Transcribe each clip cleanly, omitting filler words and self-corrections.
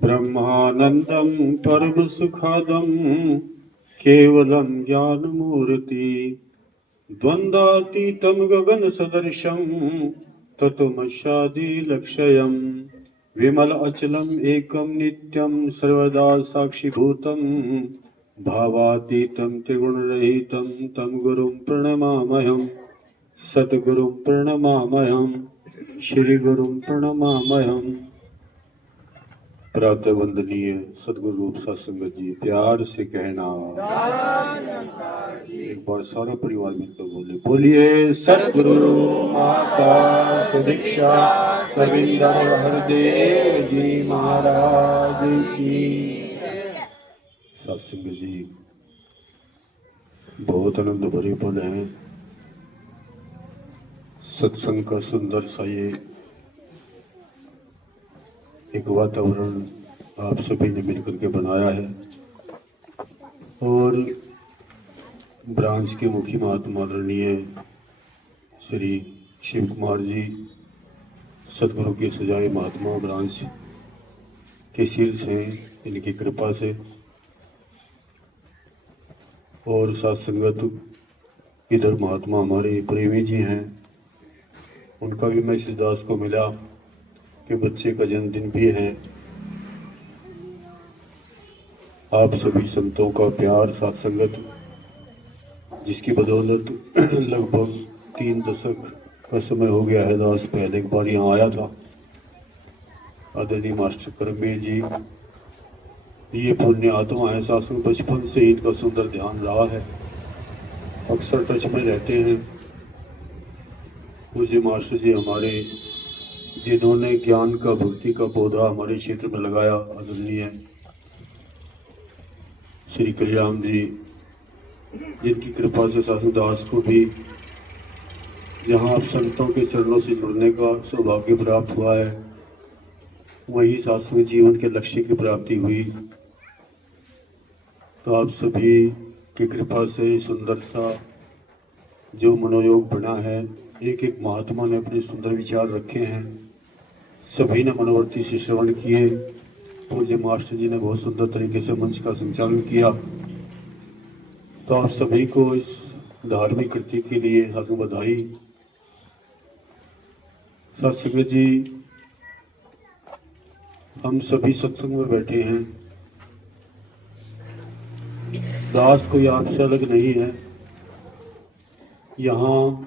ब्रह्मानंदं परम सुखदं केवलं ज्ञानमूर्ति द्वन्द्वातीतं गगन सदृशं तत्त्वमस्यादिलक्ष्यम् विमल अचलम् एकं नित्यं सर्वदा साक्षिभूतं भावातीतं त्रिगुणरहितं तं गुरुं प्रणमाम्यहम् सद्गुरुं प्रणमाम्यहम् श्रीगुरुं प्रणमाम्यहम्। प्रातः वंदनीय सदगुरु रूप सत्संगत जी, प्यार से कहना एक बार सारा परिवार मिलकर बोलिए सदगुरु माता सुदीक्षा सविंदर हरदेव जी महाराज की। सत्संग जी बहुत आनंद भरे पल है। सत्संग का सुंदर सा ये एक वातावरण आप सभी ने मिलकर के बनाया है और ब्रांच के मुखी महात्मा आदरणीय श्री शिव कुमार जी सदगुरु के सजाए महात्मा ब्रांच के शीर्ष हैं, इनकी कृपा से। और साथ संगत इधर महात्मा हमारे प्रेमी जी हैं, उनका भी मैसेज दास को मिला कि बच्चे का जन्मदिन भी है। आप सभी संतों का प्यार साथ संगत जिसकी बदौलत लगभग 3 दशक का समय हो गया है। दास पहले एक बार यहाँ आया था। आदरणीय मास्टर करमवीर जी ये पुण्य आत्मा है, शासन बचपन से ही इनका सुंदर ध्यान रहा है, अक्सर टच में रहते हैं। पूज्य मास्टर जी हमारे जिन्होंने ज्ञान का भक्ति का पौधा हमारे क्षेत्र में लगाया, आदरणीय श्री कल्याण जी जिनकी कृपा से शासन दास को भी जहाँ आप संतों के चरणों से जुड़ने का सौभाग्य प्राप्त हुआ है, वही शासन जीवन के लक्ष्य की प्राप्ति हुई। तो आप सभी की कृपा से सुंदर सा जो मनोयोग बना है, एक एक महात्मा ने अपने सुंदर विचार रखे हैं, सभी ने मनोवर्ती से श्रवण किए। पूज्य मास्टर जी ने बहुत सुंदर तरीके से मंच का संचालन किया। तो आप सभी को इस धार्मिक कृति के लिए हाथ में बधाई। सत्संग जी हम सभी सत्संग में बैठे हैं, दास कोई आपसे अलग नहीं है। यहाँ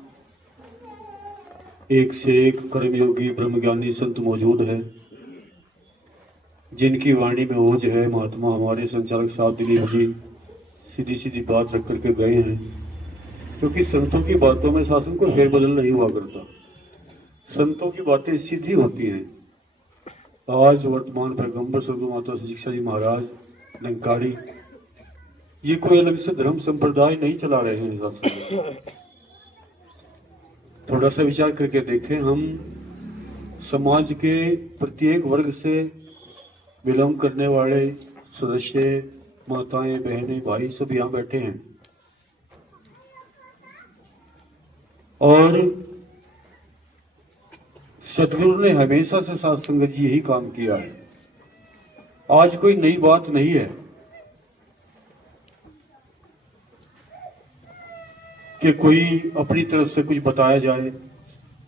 एक से एक कर्मयोगी ब्रह्मज्ञानी संत मौजूद है जिनकी वाणी में ओज है। महात्मा हमारे संचालक साहब दिलीप जी सीधी सीधी बात रख करके गए हैं, क्योंकि संतों की बातों में शासन को फेरबदल नहीं हुआ करता, संतों की बातें सीधी होती हैं। आज वर्तमान पैगंबर स्वर्गीय माता सुदीक्षा जी महाराज निरंकारी ये कोई अलग से धर्म संप्रदाय नहीं चला रहे हैं। शासन थोड़ा सा विचार करके देखें, हम समाज के प्रत्येक वर्ग से बिलोंग करने वाले सदस्य, माताएं, बहनें, भाई सब यहाँ बैठे हैं और सदगुरु ने हमेशा से साथ संगत जी यही काम किया है। आज कोई नई बात नहीं है कि कोई अपनी तरफ से कुछ बताया जाए,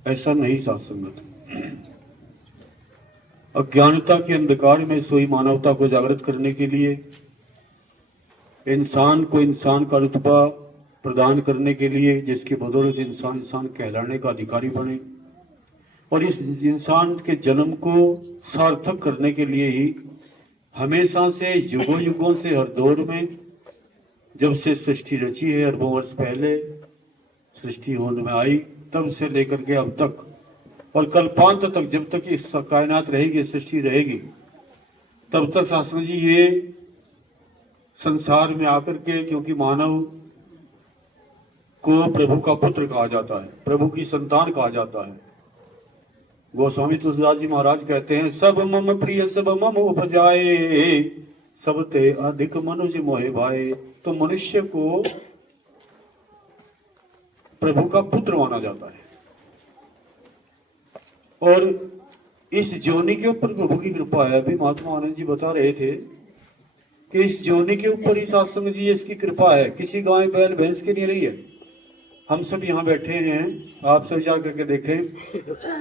ऐसा नहीं। साथ संगत अज्ञानता के अंधकार में सोई मानवता को जागृत करने के लिए, इंसान को इंसान का रुतबा प्रदान करने के लिए, जिसकी बदौलत इंसान इंसान कहलाने का अधिकारी बने, और इस इंसान के जन्म को सार्थक करने के लिए ही हमेशा से युगों युगों से हर दौर में जब से सृष्टि रची है, अरबों वर्ष पहले सृष्टि होने में आई, तब से लेकर के अब तक और कल्पांत तक, जब तक इस कायनात रहेगी, सृष्टि रहेगी, तब तक शास्त्र जी ये संसार में आकर के, क्योंकि मानव को प्रभु का पुत्र कहा जाता है, प्रभु की संतान कहा जाता है। गोस्वामी तुलसीदास जी महाराज कहते हैं, सब मम प्रिय सब मम उपजाए, सब ते अधिक मनुज मोहे भाए। तो मनुष्य को प्रभु का पुत्र माना जाता है और इस जोनी के ऊपर प्रभु की कृपा है। अभी महात्मा आनंद जी बता रहे थे कि इस जोनी के ऊपर ही सत्संग जी इसकी कृपा है, किसी गाय बैल भैंस के नहीं रही है। हम सब यहाँ बैठे हैं, आप सब जा करके देखें,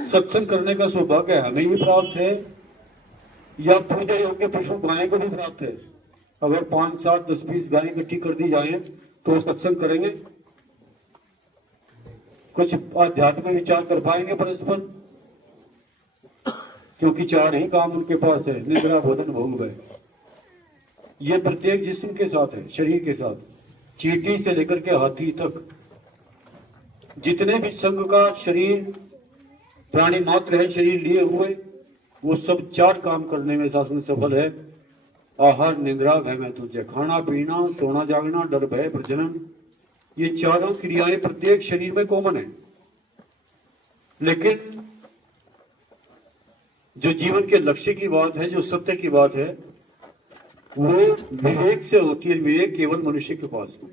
सत्संग करने का सौभाग्य हमें ही प्राप्त है या पूजा योग्य पशु गाय को भी प्राप्त है। अगर 5, 7, 10, 20 गाय इकट्ठी कर दी जाए तो सत्संग करेंगे, कुछ आध्यात्मिक विचार कर पाएंगे परस्पर, क्योंकि 4 ही काम उनके पास है, निद्रा भोजन भोग भय। ये प्रत्येक जिस्म के साथ है, शरीर के साथ, चींटी से लेकर के हाथी तक जितने भी संघ का शरीर प्राणी मात्र है शरीर लिए हुए, वो सब 4 काम करने में शासन सफल है। आहार, निद्रा, भय में तुझे, खाना पीना, सोना जागना, डर भय प्रजनन, ये चारों क्रियाएं प्रत्येक शरीर में कॉमन है। लेकिन जो जीवन के लक्ष्य की बात है, जो सत्य की बात है, वो विवेक से होती है। विवेक केवल मनुष्य के पास है।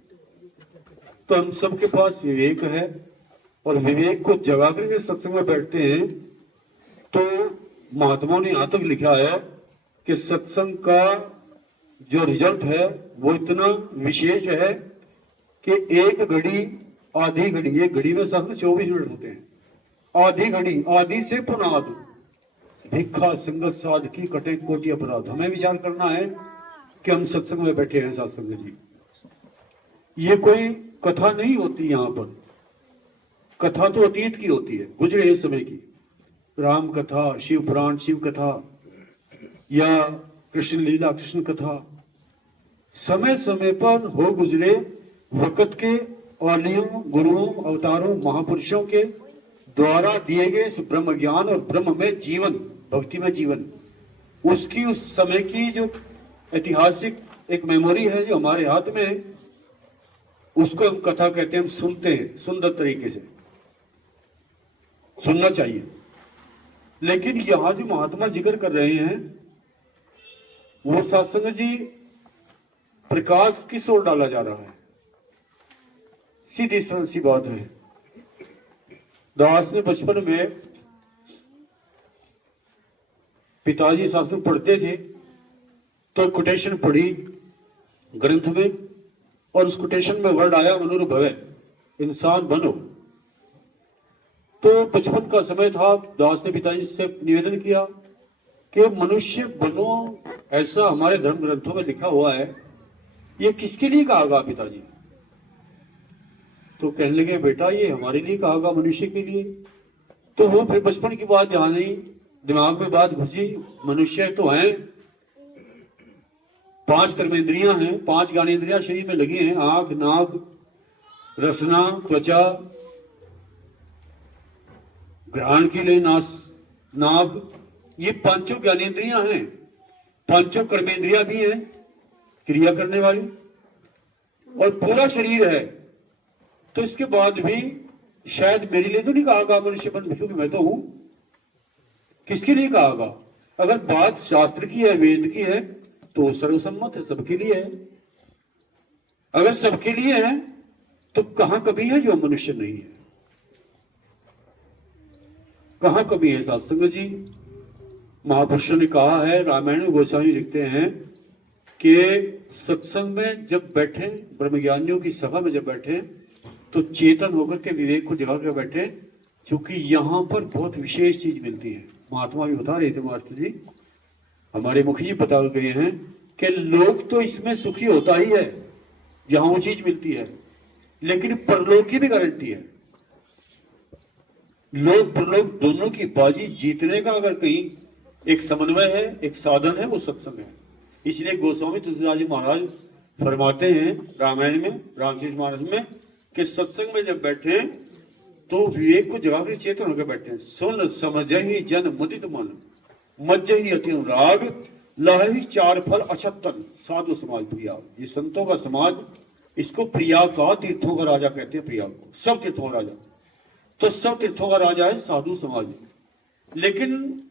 तो हम सबके पास विवेक है, और विवेक को जगा करके सत्संग में बैठते हैं। तो महात्माओं ने यहां तक लिखा है कि सत्संग का जो रिजल्ट है वो इतना विशेष है कि एक घड़ी, आधी घड़ी, एक घड़ी में शास्त्र 24 मिनट होते हैं। आधी घड़ी, आदि से पुनाद, भिक्खा संगत साध की कटे कोटि अपराध। हमें विचार करना है कि हम सत्संग में बैठे हैं। सत्संग जी, ये कोई कथा नहीं होती यहाँ पर। कथा तो अतीत की होती है, गुजरे समय की, राम कथा, शिव पुराण, शिव कथा, या कृष्ण लीला, कृष्ण कथा, समय समय पर हो गुजरे वक्त के औलियों, गुरुओं, अवतारों, महापुरुषों के द्वारा दिए गए इस ब्रह्म ज्ञान और ब्रह्म में जीवन, भक्ति में जीवन, उसकी उस समय की जो ऐतिहासिक एक मेमोरी है जो हमारे हाथ में है, उसको हम कथा कहते हैं। हम सुनते हैं, सुंदर तरीके से सुनना चाहिए। लेकिन यहां जो महात्मा जिक्र कर रहे हैं वो सत्संग जी प्रकाश किस ओर डाला जा रहा है, सीधी सी बात है। दास ने बचपन में पिताजी शासन पढ़ते थे तो कोटेशन पढ़ी ग्रंथ में, और उस कोटेशन में वर्ड आया मनुर्भव, इंसान बनो। तो बचपन का समय था, दास ने पिताजी से निवेदन किया कि मनुष्य बनो, ऐसा हमारे धर्म ग्रंथों में लिखा हुआ है, ये किसके लिए कहा पिताजी? तो कहने लगे बेटा ये हमारे लिए कहा, मनुष्य के लिए। तो वो फिर बचपन की बात ध्यान नहीं, दिमाग में बात घुसी, मनुष्य तो हैं, 5 कर्मेंद्रियां हैं, 5 ज्ञानेंद्रियां शरीर में लगी हैं, आंख, नाक, रसना, त्वचा, ग्रहण के लिए नाभ, ये 5 ज्ञानेंद्रियां हैं, 5 कर्मेंद्रियां भी हैं क्रिया करने वाली, और पूरा शरीर है। तो इसके बाद भी शायद मेरे लिए तो नहीं कहा मनुष्य बन, क्योंकि मैं तो हूं। किसके लिए कहा? अगर बात शास्त्र की है, वेद की है, तो सर्वसम्मत है, सबके लिए है। अगर सबके लिए है तो कहां कभी है जो मनुष्य नहीं है? कहां कभी है सत्संग जी? महापुरुषों ने कहा है, रामायण में गोस्वामी लिखते हैं कि सत्संग में जब बैठे, ब्रह्मज्ञानियों की सभा में जब बैठे, तो चेतन होकर के विवेक को जगा कर बैठे, क्योंकि यहां पर बहुत विशेष चीज मिलती है। महात्मा भी बता रहे थे, मास्टर जी, हमारे मुखी जी बता गए हैं कि लोग तो इसमें सुखी होता ही है, यहां वो चीज मिलती है, लेकिन परलोक की भी गारंटी है। लोक परलोक दोनों की बाजी जीतने का अगर कहीं एक समन्वय है, एक साधन है, वो सत्संग है। इसलिए गोस्वामी तुलसीदास जी महाराज फरमाते हैं रामायण में, रामचरित मानस में, कि सत्संग में जब बैठे तो विवेक को जगाकर चेतन होकर बैठे हैं। सुन समझहि जन मुदित मन, मज्जहि अति अनुराग, लहि 4 फल अछतन, साधु समाज प्रिया। ये संतों का समाज, इसको प्रिया का, तीर्थों का राजा कहते हैं प्रिया को, सब तीर्थों का राजा। तो सब तीर्थों का राजा है साधु समाज। लेकिन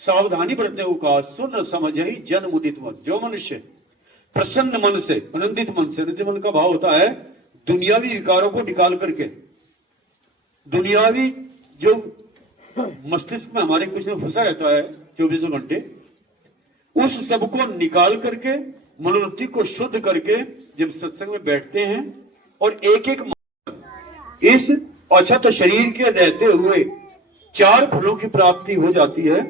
सावधानी बरतने को कहा, सुन समझहि जन मुदित मन। जो मनुष्य प्रसन्न मन से, आनंदित मन से, आनंदित मन का भाव होता है दुनियावी विकारों को निकाल करके, दुनियावी जो मस्तिष्क में हमारे कुछ में फंसा रहता है 24 घंटे, उस सब को निकाल करके मनोवृत्ति को शुद्ध करके जब सत्संग में बैठते हैं और एक एक इस अछत शरीर के रहते हुए 4 फलों की प्राप्ति हो जाती है।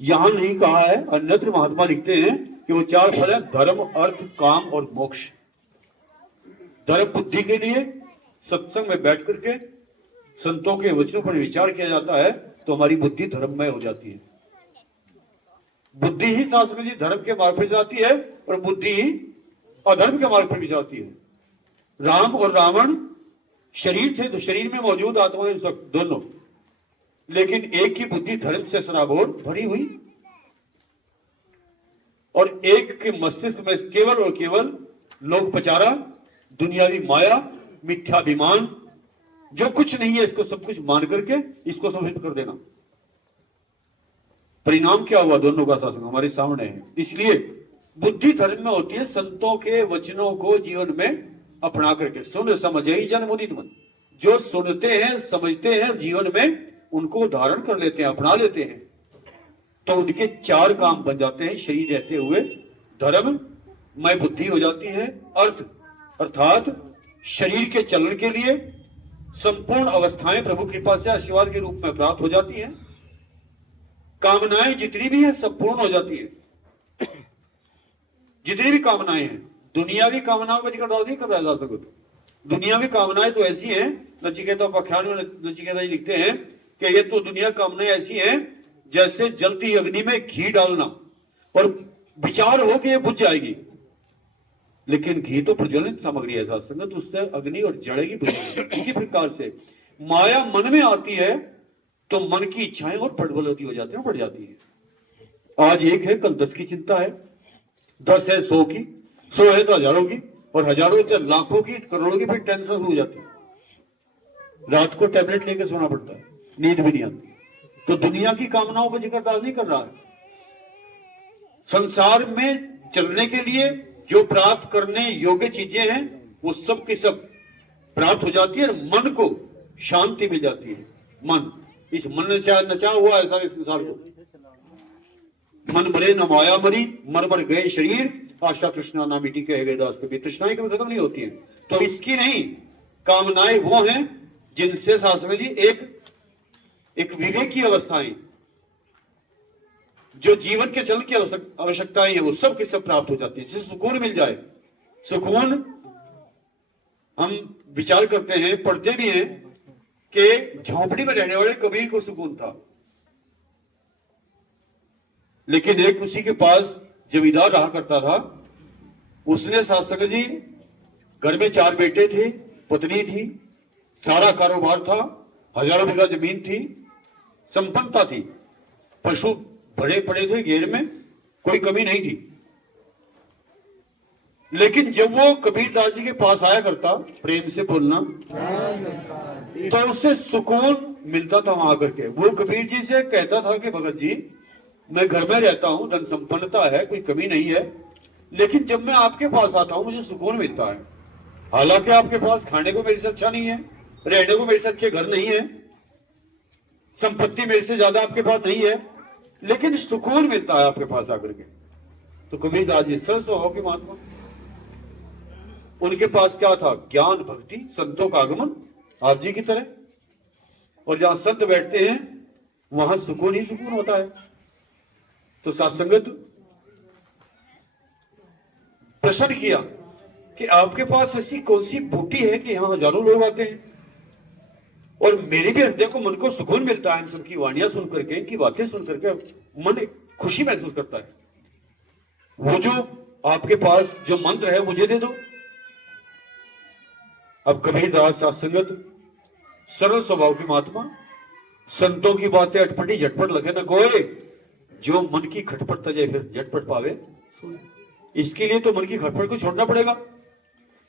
यहां नहीं कहा है, अन्यत्र महात्मा लिखते हैं कि वो 4 फल है, धर्म, अर्थ, काम और मोक्ष। धर्म बुद्धि के लिए सत्संग में बैठ करके संतों के वचनों पर विचार किया जाता है तो हमारी बुद्धि धर्ममय हो जाती है। बुद्धि ही शास्त्र जी धर्म के मार्ग पर जाती है और बुद्धि ही अधर्म के मार्ग पर भी जाती है। राम और रावण शरीर थे तो शरीर में मौजूद आत्मा दोनों, लेकिन एक की बुद्धि धर्म से सराबोर भरी हुई और एक के मस्तिष्क में केवल और केवल लोक पचारा, दुनियावी माया, मिथ्याभिमान, जो कुछ नहीं है इसको सब कुछ मान करके इसको समर्पित कर देना। परिणाम क्या हुआ दोनों का शासन हमारे सामने है। इसलिए बुद्धि धर्म में होती है संतों के वचनों को जीवन में अपना करके। सुन समझे ही जन मुदित मन, जो सुनते हैं समझते हैं जीवन में उनको धारण कर लेते हैं, अपना लेते हैं, तो उनके 4 काम बन जाते हैं शरीर रहते हुए। धर्म में बुद्धि हो जाती है, अर्थ अर्थात शरीर के चलन के लिए संपूर्ण अवस्थाएं प्रभु कृपा से आशीर्वाद के रूप में प्राप्त हो जाती हैं। कामनाएं जितनी भी है सब पूर्ण हो जाती है। जितनी भी कामनाएं हैं, दुनियावी कामनाओं का जिक्र नहीं कर रहा जा सकता। दुनियावी कामनाएं तो ऐसी हैं, नचिकेता उपाख्यान में नचिकेता जी लिखते हैं कि ये तो दुनिया कामनाएं ऐसी हैं जैसे जलती अग्नि में घी डालना और विचार हो कि ये बुझ जाएगी, लेकिन घी तो प्रज्वलित सामग्री है संगत, उससे अग्नि और जड़ेगी बुझेगी। इसी प्रकार से माया मन में आती है तो मन की इच्छाएं और प्रबलती हो जाती है, बढ़ जाती है। आज 1 है कल 10 की चिंता है, 10 है 100 की, 100 है तो हजारों की, और हजारों है लाखों की, करोड़ों की, फिर टेंशन हो जाती है। रात को टैबलेट लेकर सोना पड़ता है, नींद भी नहीं आती। तो दुनिया की कामनाओं का जिक्र नहीं कर रहा है। संसार में चलने के लिए जो प्राप्त करने योग्य चीजें हैं वो सब की सब प्राप्त हो जाती है, मन को शांति मिल जाती है। मन इस मन नचा हुआ है सारे संसार को। मन मरे न माया मरी, मर मर गए शरीर, आशा तृष्णा ना मिटी कहे गए दास कबीर। तृष्णाएं कभी खत्म नहीं होती है। तो इसकी नहीं, कामनाएं वो हैं जिनसे शास्त्री जी एक विवेक की अवस्थाएं, जो जीवन के चलन की आवश्यकताएं हैं वो सब की सब प्राप्त हो जाती है। जिसे सुकून मिल जाए, सुकून हम विचार करते हैं, पढ़ते भी हैं कि झोंपड़ी में रहने वाले कबीर को सुकून था, लेकिन एक उसी के पास जमींदार रहा करता था। उसने शास्त्र जी घर में 4 बेटे थे, पत्नी थी, सारा कारोबार था, हजारों बीघा जमीन थी, संपन्नता थी, पशु बड़े पड़े थे घेर में, कोई कमी नहीं थी। लेकिन जब वो कबीरदास जी के पास आया करता, प्रेम से बोलना, तो उससे सुकून मिलता था वहां आकर के। वो कबीर जी से कहता था कि भगत जी मैं घर में रहता हूं, धन संपन्नता है, कोई कमी नहीं है, लेकिन जब मैं आपके पास आता हूं मुझे सुकून मिलता है। हालांकि आपके पास खाने को मेरे से अच्छा नहीं है, रहने को मेरे से अच्छे घर नहीं है, संपत्ति मेरे से ज्यादा आपके पास नहीं है, लेकिन सुकून मिलता है आपके पास आकर के। तो कबीरदास जी सरल स्वभाव के महात्मा, उनके पास क्या था? ज्ञान, भक्ति, संतों का आगमन, आप जी की तरह। और जहां संत बैठते हैं वहां सुकून ही सुकून होता है। तो सत्संगत प्रश्न किया कि आपके पास ऐसी कौन सी बूटी है कि यहां हजारों लोग आते हैं और मेरे भी हृदय को, मन को सुकून मिलता है इन सबकी वाणियां सुन करके, इनकी बातें सुन करके मन खुशी महसूस करता है। वो जो आपके पास जो मंत्र है मुझे दे दो। अब कबीरदास सत्संगत सरल स्वभाव की महात्मा, संतों की बातें अटपटी झटपट लगे न कोई, जो मन की खटपट तजे फिर झटपट पावे। इसके लिए तो मन की खटपट को छोड़ना पड़ेगा।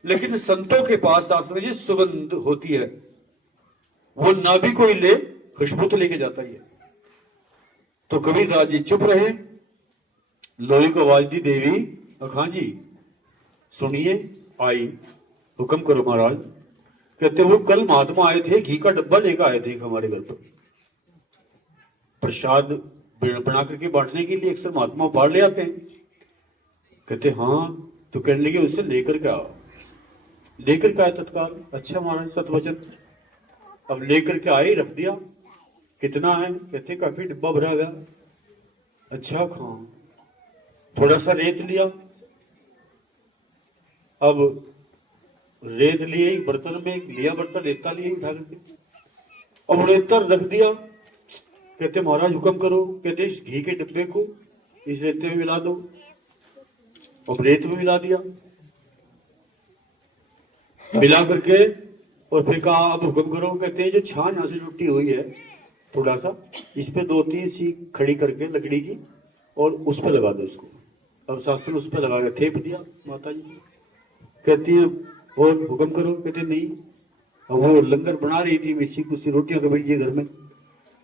लेकिन संतों के पास शास्त्र जी सुगंध होती है, वो ना भी कोई ले खुशबू तो लेके जाता ही है। तो कबीरदास जी चुप रहे। लोही को आवाज दी देवी, अखां जी सुनिए, आई, हुक्म करो महाराज। कहते वो कल महात्मा आए थे, घी का डब्बा लेकर आए थे हमारे घर पर। प्रसाद बना करके बांटने के लिए अक्सर महात्मा बाढ़ ले आते हैं। कहते हाँ, तो कहने लगे उससे लेकर के आओ। लेकर के आए तत्काल। अच्छा महाराज सतवचन। अब लेकर के आए, रख दिया। कितना है? कहते काफी डिब्बा भरा गया। अच्छा खां। थोड़ा सा रेत लिया। अब रेत लिए ही बर्तन में लिया, बर्तन रेता लिए उठा करके, अब रेता रख दिया। कहते महाराज हुक्म करो। कहते इस घी के डिब्बे को इस रेते में मिला दो। अब रेत में मिला दिया, मिला करके और फिर कहा अब हुक्म करो। कहते हैं जो छान यहां से टूटी हुई है थोड़ा सा, इस पे 2-3 सीख खड़ी करके लकड़ी की और उस पे लगा दो इसको। अब सासू उस पे लगा के थेप दिया माता जी। कहती है और हुक्म करो। कहते नहीं। अब वो लंगर बना रही थी, मिसी कुछ रोटियां कबीर जी घर में।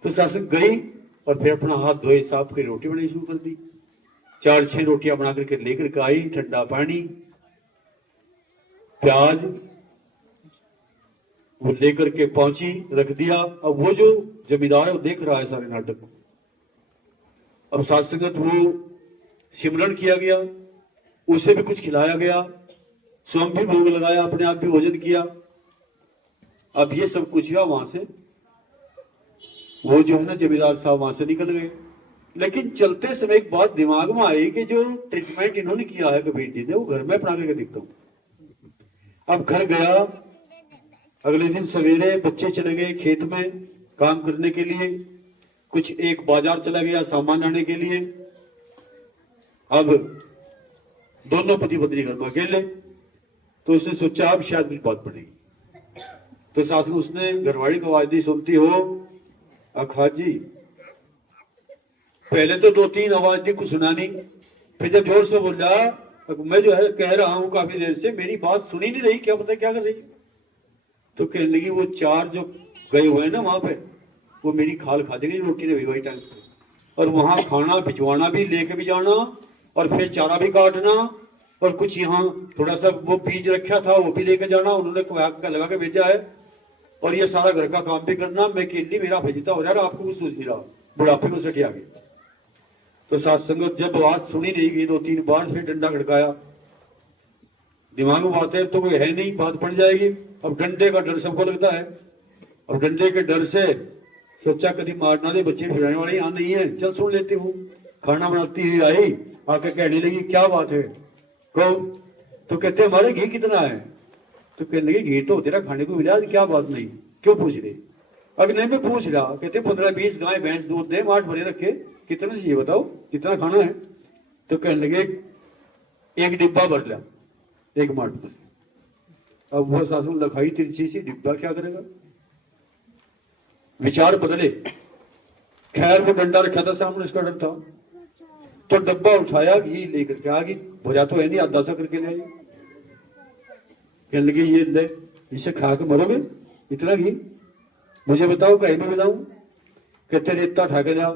तो सासू गई और फिर अपना हाथ धोए, साफ के रोटी बनानी शुरू कर दी। 4-6 रोटियां बना करके लेकर के आई, ठंडा पानी, प्याज, वो लेकर के पहुंची, रख दिया। अब वो जो जमींदार है वो देख रहा है सारे नाटक को। अब साथ संगत वो सिमरन किया गया, उसे भी कुछ खिलाया गया, स्वयं भी भोग लगाया, अपने आप भी भोजन किया। अब ये सब कुछ हुआ, वहां से वो जो है ना जमींदार साहब वहां से निकल गए। लेकिन चलते समय एक बात दिमाग में आई कि जो ट्रीटमेंट इन्होंने किया है कबीर जी ने, वो घर में अपना करके देखता हूं। अब घर गया, अगले दिन सवेरे बच्चे चले गए खेत में काम करने के लिए, कुछ एक बाजार चला गया सामान लाने के लिए। अब दोनों पति पत्नी घर में अकेले। तो उसने सोचा अब शायद कुछ बात पड़ेगी। तो साथ में उसने घरवाड़ी को आवाज दी, सुनती हो अखा जी? पहले तो 2-3 आवाज दी, कुछ सुना नहीं। फिर जब जोर से बोला, मैं जो है कह रहा हूं काफी देर से, मेरी बात सुनी नहीं रही, क्या पता क्या कर रही। तो कहने लगी वो 4 जो गए हुए हैं ना वहां पे, वो मेरी खाल खा देंगे रोटी ने भिजवाई टाइम पे। और वहां खाना भिजवाना भी, लेके भी जाना, और फिर चारा भी काटना, और कुछ यहाँ थोड़ा सा वो बीज रखा था वो भी लेके जाना, उन्होंने लगा के भेजा है। और ये सारा घर का काम भी करना। मैं केली मेरा भेजता हो रहा है, आपको कुछ सोच नहीं रहा, बुढ़ापे में सटी आ गई। तो साथ संगत जब बात सुनी नहीं गई 2-3 बार, फिर डंडा खड़काया। दिमाग में बात है तो कोई है नहीं, बात पड़ जाएगी। अब डंडे का डर सबको लगता है। अब डंडे के डर से सोचा कभी मारना दे, बच्चे फिराने वाले यहाँ नहीं है, चल सुन लेती हूँ। खाना बनाती हुई आई, आके कहने लगी क्या बात है, कहो। तो कहते हमारे घी कितना है? तो कहने लगी घी तो तेरा खाने को मिला, क्या बात नहीं, क्यों पूछ रहे? अब नहीं मैं पूछ रहा। कहते 15-20 गाय भैंस दूध दे, माठ भरे रखे, कितना चाहिए बताओ, कितना खाना है? तो कहने लगे 1 डिब्बा भर लिया, 1 माठ बस। अब वो सासू लखाई तिरछी सी, डिब्बा क्या करेगा? विचार बदले। खैर वो डंडा रखा था सामने, उसका डर था। तो डब्बा उठाया, घी लेकर के आ गई। भोजा तो है नहीं, आधा सा करके ले आई। कहने लगे ये ले, इसे खा के मरोगे, इतना घी मुझे बताओ कहीं में मिलाऊं? कहते रेता उठा के जाओ।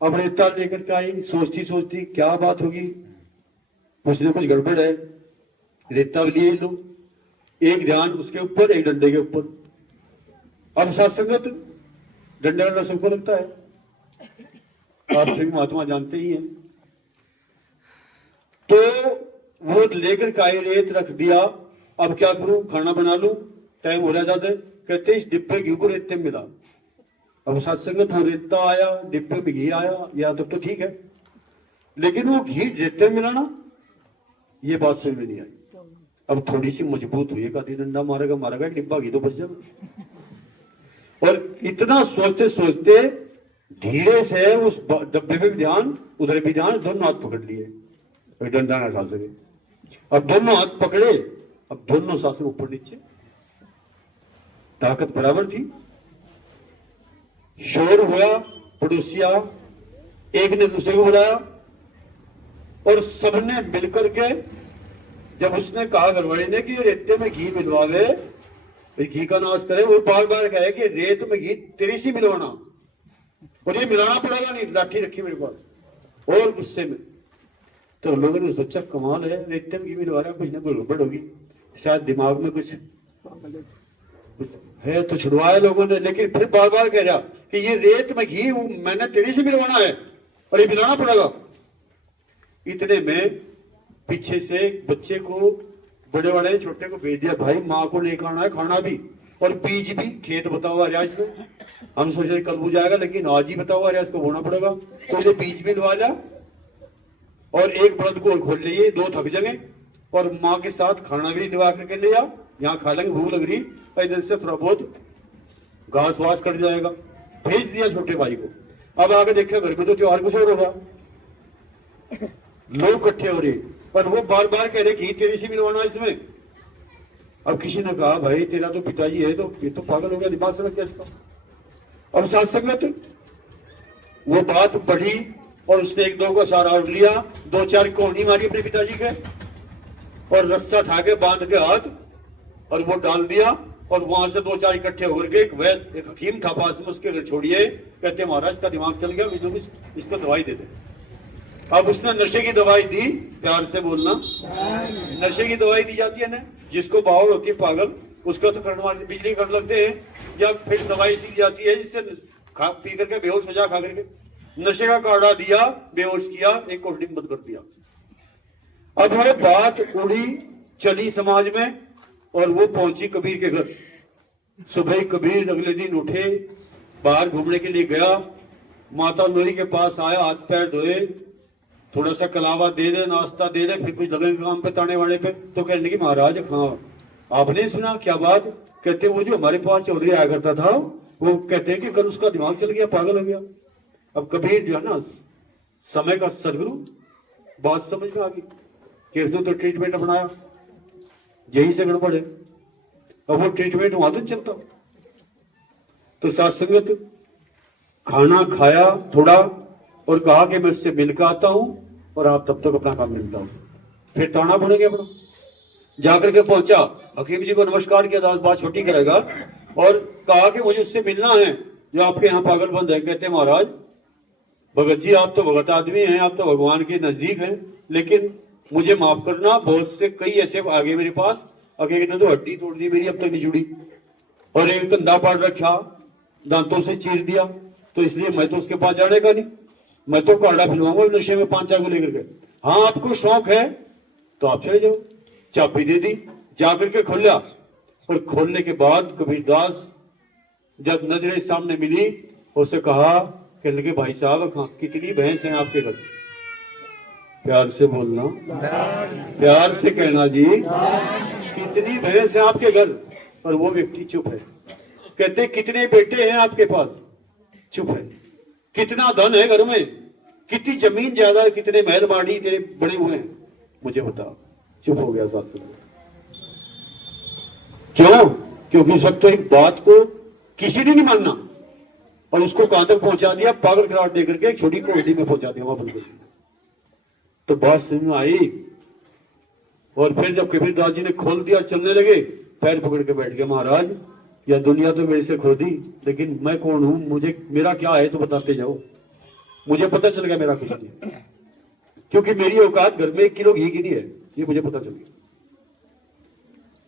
अब रेता लेकर के आई, सोचती सोचती क्या बात होगी, कुछ ना कुछ गड़बड़ है। रेता लिए लो, एक ध्यान उसके ऊपर, एक डंडे के ऊपर। अब साथ संगत डंडा सबको लगता है, आप सभी महात्मा जानते ही हैं। तो वो लेकर के आई, रेत रख दिया। अब क्या करूं, खाना बना लूं, टाइम हो रहा जाता है। कहते इस डिब्बे घी को रेते में मिला। अब साथ संगत वो रेता आया, डिब्बे में घी आया, या तब तो ठीक है। लेकिन वो घी रेते में मिलाना, ये बात समझ में नहीं आई। अब थोड़ी सी मजबूत हुई, एक आधी डंडा मारेगा मारेगा, डिब्बा घी तो बच जाएगा। और इतना सोचते सोचते धीरे से उस डब्बे पे भी ध्यान, उधर भी ध्यान, दोनों हाथ पकड़ लिए, डंडा ना उठा सके। अब दोनों हाथ पकड़े, अब दोनों सांसें ऊपर नीचे, ताकत बराबर थी। शोर हुआ, पड़ोसिया एक ने दूसरे को बुलाया, और सबने मिलकर के, जब उसने कहा घरवाड़ी ने कि रेते में घी मिलवावे, घी का नाश करे, वो बार बार कहे कि रेत में घी तेरी सी मिलवाना, और ये मिलाना पड़ेगा नहीं, लाठी रखी मेरे पास, और गुस्से में। तो लोगों ने सोचा कमाल है, रेते में घी मिलवा रहा, कुछ ना कुछ गड़बड़ होगी, शायद दिमाग में कुछ है तो छुड़वाया लोगों ने, लेकिन फिर बार बार कह रहा कि ये रेत में घी मैंने तेरी से मिलवाना है और ये मिलाना पड़ेगा। इतने में पीछे से बच्चे को, बड़े वाले छोटे को भेज दिया, भाई माँ को लेकर आना है, खाना भी और बीज भी। खेत बता हुआ रहा इसमें, हम सोच रहे कल हो जाएगा, लेकिन आज ही बता हुआ रहा, इसको बोना पड़ेगा। तो ये बीज भी लगा लिया और एक बड़द को खोल लिए, 2 थक जाएंगे, और माँ के साथ खाना भी लगा करके ले आओ, यहाँ खा लेंगे, भूख लग रही, और इधर से थोड़ा बहुत घास वास कट जाएगा। भेज दिया छोटे भाई को। अब आगे देखा घर में तो त्योहार कुछ और होगा, लोग इकट्ठे हो रहे, पर वो बार बार कह रहे कि तेरी से मिलवाना इसमें। अब किसी ने कहा भाई तेरा तो पिताजी है, तो ये तो पागल हो गया, दिमाग से लग गया इसका। अब साथ संगत वो बात बढ़ी और उसने 1-2 को सहारा उठ लिया, 2-4 कोहनी मारी अपने पिताजी के और रस्सा उठा के बांध के हाथ और वो डाल दिया। और वहां से 2-4 इकट्ठे होकर के एक वैद्य, एक हकीम था पास में, उसके घर छोड़िए, कहते महाराज का दिमाग चल गया, इसको दवाई दे दे। अब उसने नशे की दवाई दी, प्यार से बोलना, नशे की दवाई दी जाती है ना, जिसको बाहर होती है पागल, उसका तो करंट बिजली कर लगते हैं, या फिर दवाई सी दी जाती है जिससे खा पी करके बेहोश हो जा, खा करके। नशे का काढ़ा दिया, बेहोश किया, एक कोल्ड ड्रिंक बंद कर दिया। अब वो बात उड़ी चली समाज में और वो पहुंची कबीर के घर। सुबह कबीर अगले दिन उठे, बाहर घूमने के लिए गया, माता लोही के पास आया, हाथ पैर धोए, थोड़ा सा कलावा दे दे, नाश्ता दे दे, फिर कुछ लगे काम पे, ताने वाने पे। तो कहने लगी महाराज हाँ आपने सुना, क्या बात? कहते वो जो हमारे पास चौधरी आया करता था, वो कहते हैं कि कल उसका दिमाग चल गया, पागल हो गया। अब कबीर जो है ना समय का सदगुरु, बात समझ में आ गई कि तो ट्रीटमेंट अपनाया, यही से गड़बड़ है। अब वो ट्रीटमेंट वहां तो चलता। तो साथ संगत खाना खाया थोड़ा और कहा कि मैं इससे मिलकर आता हूं और आप तब तक अपना काम मिलता हूं। फिर ताना पड़ेंगे अपना। जाकर के पहुंचा, हकीम जी को नमस्कार किया, 10 बात छोटी करेगा, और कहा कि मुझे उससे मिलना है जो आपके यहाँ पागलबंद है। कहते महाराज भगत जी आप तो भगत आदमी हैं, आप तो भगवान के नजदीक हैं, लेकिन मुझे माफ करना, बहुत से कई ऐसे आगे मेरे पास, अकेले ने तो हड्डी तोड़ दी मेरी, अब तक नहीं जुड़ी, और एक कंधा पाड़ रखा, दांतों से चीर दिया, तो इसलिए मैं तो उसके पास जाने का नहीं, मैं तो काढ़ा पिलवाऊंगा नशे में 5 को लेकर के। हाँ आपको शौक है तो आप चले जाओ। चाबी दे दी, जाकर के खोला, और खोलने के बाद कबीरदास जब नजरें सामने मिली, उसे कहा, कहने लगे भाई साहब कितनी भैंस है आपके घर? प्यार से बोलना, प्यार से कहना जी, कितनी भैंस है आपके घर? और वो व्यक्ति चुप है। कहते कितने बेटे हैं आपके पास? चुप है। कितना धन है घर में? कितनी जमीन ज्यादा, कितने महल माड़ी तेरे बड़े हुए हैं, मुझे बता। चुप हो गया साथ। क्यों? क्योंकि सब तो एक बात को किसी ने नहीं मानना, और उसको कहां तक पहुंचा दिया? पागल करार देकर के एक छोटी कोठी में पहुंचा दिया, वहां बंद कर दिया। तो बात समझ में आई। और फिर जब कबीरदास जी ने खोल दिया, चलने लगे, पैर पकड़ के बैठ गए, महाराज यह दुनिया तो मेरे से खोदी, लेकिन मैं कौन हूं, मुझे मेरा क्या है तो बताते जाओ। मुझे पता चल गया मेरा कुछ नहीं, क्योंकि मेरी औकात घर में 1 किलो घी की नहीं है, ये मुझे पता चल गया।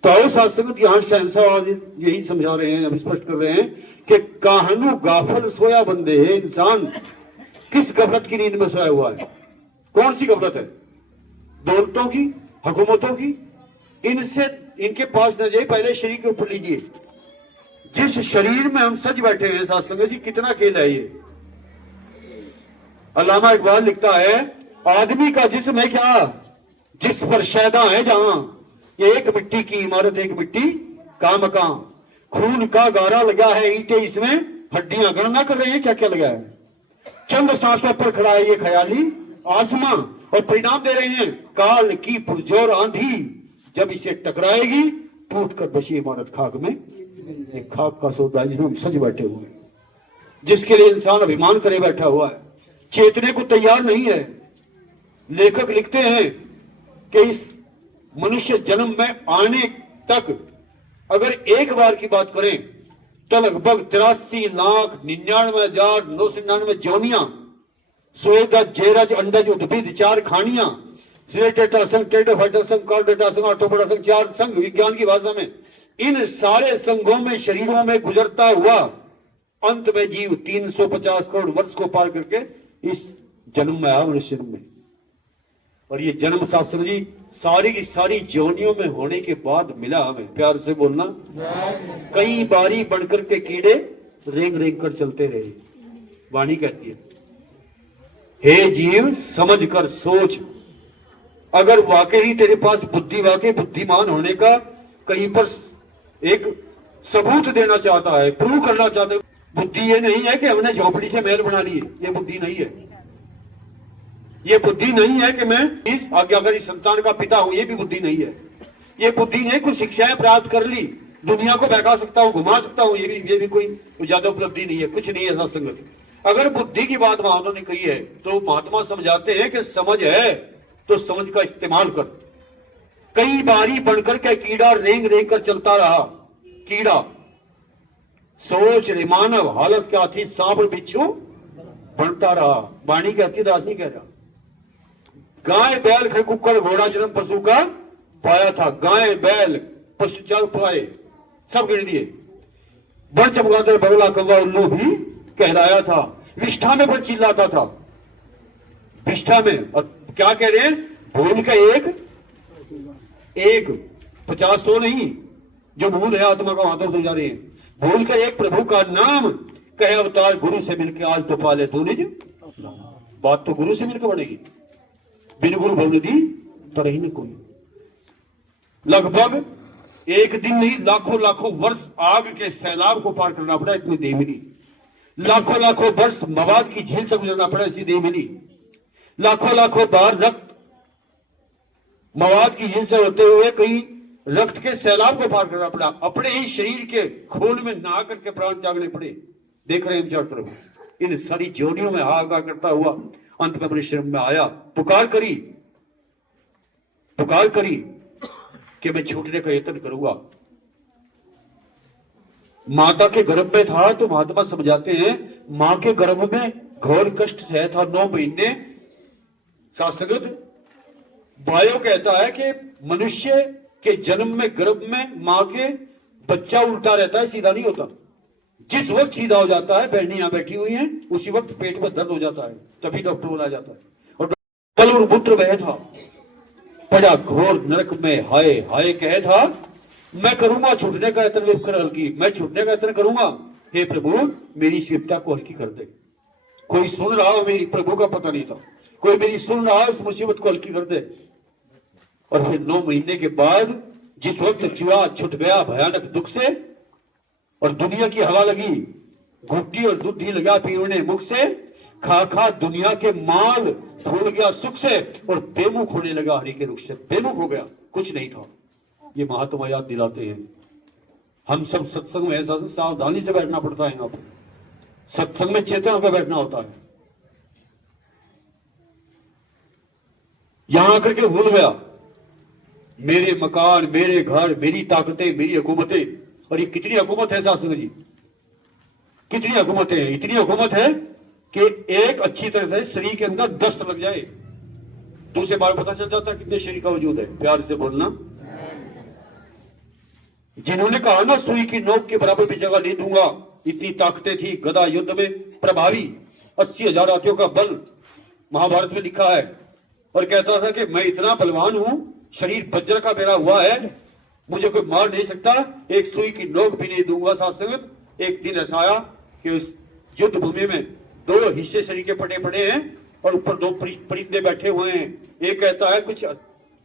तो आओ साथ संगत, यहां शहंशाह यही समझा रहे हैं, हम स्पष्ट कर रहे हैं कि काहनु गाफल सोया बंदे है। इंसान किस गफलत की नींद में सोया हुआ है? कौन सी गफलत है? दौलतों की, हुकूमतों की? इनसे इनके पास न जाइए, पहले शरीर के ऊपर लीजिए। जिस शरीर में हम सज बैठे हैं साथ संगत जी, कितना खेल है ये। अल्लामा इकबाल लिखता है, आदमी का जिस्म है क्या, जिस पर शैदा है जहां, ये एक मिट्टी की इमारत, एक मिट्टी का मकान, खून का गारा लगा है ईंटें इसमें, हड्डियां गणना कर रहे हैं क्या क्या लगा है। चंद सांसों पर खड़ा है ये ख्याली आसमां, और परिणाम दे रहे हैं काल की पुरजोर आंधी, जब इसे टकराएगी टूट कर बची इमारत खाक में। एक खाक का सौदा जिसमें हम सज बैठे हुए हैं, जिसके लिए इंसान अभिमान करे बैठा हुआ है, चेतने को तैयार नहीं है। लेखक लिखते हैं कि इस मनुष्य जन्म में आने तक अगर एक बार की बात करें तो लगभग 83,99,999 जोनियां, स्वेदज, जेरज, अंडज, उद्भिद 4 खानियां, सिलेटेटा संघ, टेडोफाइटा संघ, कॉर्डेटा संघ, ऑटोपोडा संघ, 4 संघ विज्ञान की भाषा में, इन सारे संघों में, शरीरों में गुजरता हुआ अंत में जीव 350 करोड़ वर्ष को पार करके इस जन्म में आया, मनुष्य में। और ये जन्म शास्त्र जी सारी की सारी जोनियों में होने के बाद मिला हमें। प्यार से बोलना। कई बारी बनकर के कीड़े रेंग रेंग कर चलते रहे। वाणी कहती है, हे जीव समझ कर सोच, अगर वाकई तेरे पास बुद्धि, वाकई बुद्धिमान होने का कहीं पर एक सबूत देना चाहता है, प्रूव करना चाहता है, बुद्धि ये नहीं है कि हमने झोपड़ी से महल बना लिए, ये बुद्धि नहीं है। ये बुद्धि नहीं है कि मैं इस आज्ञाकारी संतान का पिता हूं, ये भी बुद्धि नहीं है। ये बुद्धि नहीं कुछ शिक्षाएं प्राप्त कर ली, दुनिया को बहका सकता हूं, घुमा सकता हूं, ये भी कोई ज्यादा उपलब्धि नहीं है, कुछ नहीं है सत्संगत। अगर बुद्धि की बात महात्मा ने कही है तो महात्मा समझाते हैं कि समझ है तो समझ का इस्तेमाल कर। कई बारी बनकर के कीड़ा रेंग रेंग कर चलता रहा। कीड़ा सोच रे मानव हालत क्या थी, सांप बिच्छू बनता रहा। वाणी कहती, दास नहीं कह रहा। गाय बैल खड़ कुक्कड़ घोड़ा जन्म पशु का पाया था। गाय बैल पशु चल पाए सब गिर दिए। बड़ चमगादड़ बगला कौवा उल्लू भी कहलाया था। विष्ठा में बड़ चिल्लाता था, विष्ठा में। और क्या कह रहे हैं, भूल का एक 50 नहीं, जो भूल है आत्मा का हाथों से जा रहे हैं। भूल कर एक प्रभु का नाम कहे अवतार, गुरु से मिलकर आज तो पाले तू निज। बात तो गुरु से मिलकर बनेगी, बिन गुरु भवनिधि तरही न कोई। लगभग एक दिन नहीं, लाखों लाखों वर्ष आग के सैलाब को पार करना पड़ा, इतनी देह मिली। लाखों लाखों वर्ष मवाद की झील से गुजरना पड़ा, ऐसी देह मिली। लाखों लाखों बार रक्त मवाद की झील से होते हुए कहीं रक्त के सैलाब को पार करना पड़ा। अपने ही शरीर के खून में नहा करके प्राण त्यागने पड़े। देख रहे हैं चारों तरफ। इन सारी जोनियों में हाहाकार करता हुआ अंत में अपने शरीर में आया। पुकार करी कि मैं छूटने का यत्न करूंगा। माता के गर्भ में था तो महात्मा समझाते हैं, मां के गर्भ में घोर कष्ट सहया था 9 महीने। शास्त्रगत बायो कहता है कि मनुष्य के जन्म में गर्भ में मां के बच्चा उल्टा रहता है, सीधा नहीं होता। जिस वक्त सीधा हो जाता है, बहनी यहां बैठी हुई है, उसी वक्त पेट में दर्द हो जाता है, तभी डॉक्टर बुलाया जाता है। और बल और पुत्र वह था, पड़ा घोर नरक में हाय हाय कहे था, मैं करूंगा छूटने का यत्न कर हल्की, मैं छूटने का यत्न करूंगा। हे प्रभु मेरी शिवता को हल्की कर दे। कोई सुन रहा हो, मेरी प्रभु का पता नहीं था, कोई मेरी सुन रहा है, उस मुसीबत को हल्की कर दे। और फिर 9 महीने के बाद जिस वक्त चूहा छुट गया भयानक दुख से, और दुनिया की हवा लगी, घुट्टी और दूध ही लगा पीने मुख से, खा खा दुनिया के माल भूल गया सुख से, और बेमुख होने लगा हरि के रुख से। बेमुख हो गया, कुछ नहीं था। ये महात्मा याद दिलाते हैं। हम सब सत्संग में ऐसा सावधानी से बैठना पड़ता है। यहाँ पर सत्संग में चेतन होकर बैठना होता है। यहां आकर के भूल गया, मेरे मकान, मेरे घर, मेरी ताकतें, मेरी हुकूमतें। और ये कितनी हुकूमत है शास्त्री जी, कितनी हुकूमतें हैं। इतनी हुकूमत है कि एक अच्छी तरह से शरीर के अंदर दस्त लग जाए, दूसरे बार पता चल जाता है कितने शरीर का वजूद है। प्यार से बोलना। जिन्होंने कहा ना सुई की नोक के बराबर भी जगह नहीं दूंगा, इतनी ताकतें थी गदा युद्ध में प्रभावी। 80,000 हाथियों का बल महाभारत में लिखा है। और कहता था कि मैं इतना बलवान हूं, शरीर वज्र का मेरा हुआ है, मुझे कोई मार नहीं सकता, एक सुई की नोक भी नहीं दूंगा। शास्त्र एक दिन ऐसा आया कि उस युद्ध भूमि में 2 हिस्से शरीर के पड़े पड़े हैं, और ऊपर 2 परिंदे बैठे हुए हैं। एक कहता है कुछ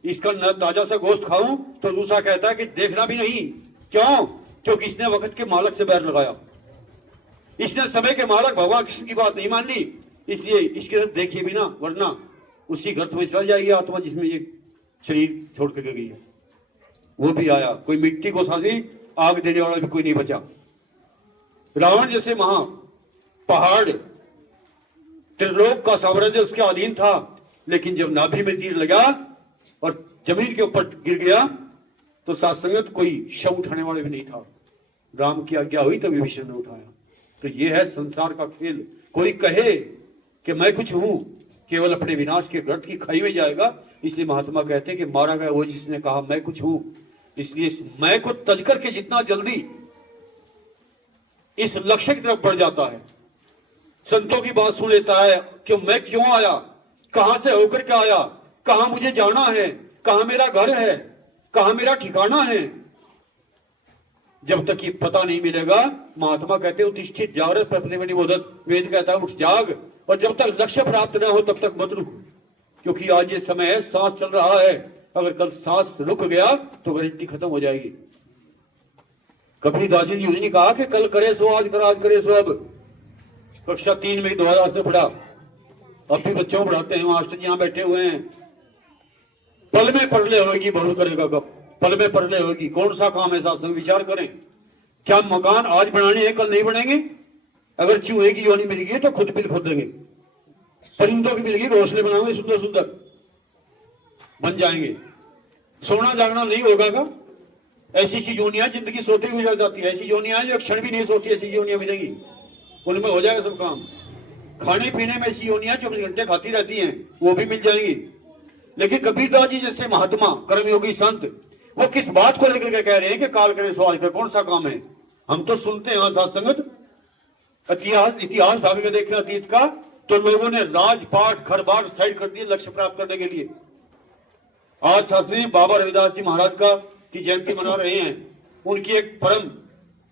इसका न ताजा सा गोश्त खाऊं, तो दूसरा कहता है कि देखना भी नहीं। क्यों? क्योंकि इसने वक्त के मालक से बैर लगाया, इसने समय के मालक भगवान कृष्ण की बात नहीं मान ली, इसलिए इसके साथ देखिए भी ना, वरना उसी गर्त में चल जाएगी आत्मा जिसमें ये शरीर छोड़ के गई है। वो भी आया, कोई मिट्टी को साथी आग देने वाला भी कोई नहीं बचा। रावण जैसे महा पहाड़, त्रिलोक का साम्राज्य उसके अधीन था, लेकिन जब नाभि में तीर लगा और जमीन के ऊपर गिर गया तो सात्संगत कोई शव उठाने वाले भी नहीं था। राम की आज्ञा हुई तभी विष्णु ने उठाया। तो ये है संसार का खेल। कोई कहे कि मैं कुछ हूं, केवल अपने विनाश के गर्त की खाई में जाएगा। इसलिए महात्मा कहते हैं कि मारा गया वो जिसने कहा मैं कुछ हूं। इसलिए इस मैं को तज करके जितना जल्दी इस लक्ष्य की तरफ बढ़ जाता है, संतों की बात सुन लेता है कि मैं क्यों आया, कहां से होकर के आया, कहां मुझे जाना है, कहां मेरा घर है, कहां मेरा ठिकाना है, जब तक ये पता नहीं मिलेगा, महात्मा कहते हैं उत्तिष्ठित जागृत प्रपन्नेन मोदत, वेद कहता है उठ जाग, और जब तक लक्ष्य प्राप्त न हो तब तक मत रुक, क्योंकि आज ये समय है, सांस चल रहा है, अगर कल सांस रुक गया तो गारंटी खत्म हो जाएगी। कबीर दास जी ने कहा कि कल करे सो आज कर, आज करे सो अब। कक्षा 3 में 2000 से पढ़ा, अब भी बच्चों को पढ़ाते हैं, मास्टर जी यहाँ बैठे हुए हैं। पल में पढ़ ले होगी, बहु करेगा कब, पल में पढ़ ले होगी। कौन सा काम है साथ विचार करें, क्या मकान आज बनाने हैं कल नहीं बनेंगे? अगर चूहे की योनि मिल गई तो खुद बिल खोद देंगे, परिंदों की मिल गई घोंसले बनाएंगे, सुंदर सुंदर बन जाएंगे। सोना जागना नहीं होगा का? ऐसी सी योनियां जिंदगी सोते ही गुजर जाती है, ऐसी योनियां जो क्षण भी नहीं सोती, ऐसी योनियां मिलेंगी, उनमें हो जाएगा सब काम। खाने पीने में ऐसी योनियां 24 घंटे खाती रहती हैं, वो भी मिल जाएंगी। लेकिन कबीरदास जी जैसे महात्मा कर्मयोगी संत, वो किस बात को लेकर के कह रहे हैं कि काल करे सो आज करे, कौन सा काम है? हम तो सुनते हैं साथ संगत, इतिहास भाग के देखें अतीत का, तो लोगों ने राजपाट घर बार साइड कर दिए लक्ष्य प्राप्त करने के लिए। आज शास्त्री बाबा रविदास जी महाराज का की जयंती मना रहे हैं, उनकी एक परम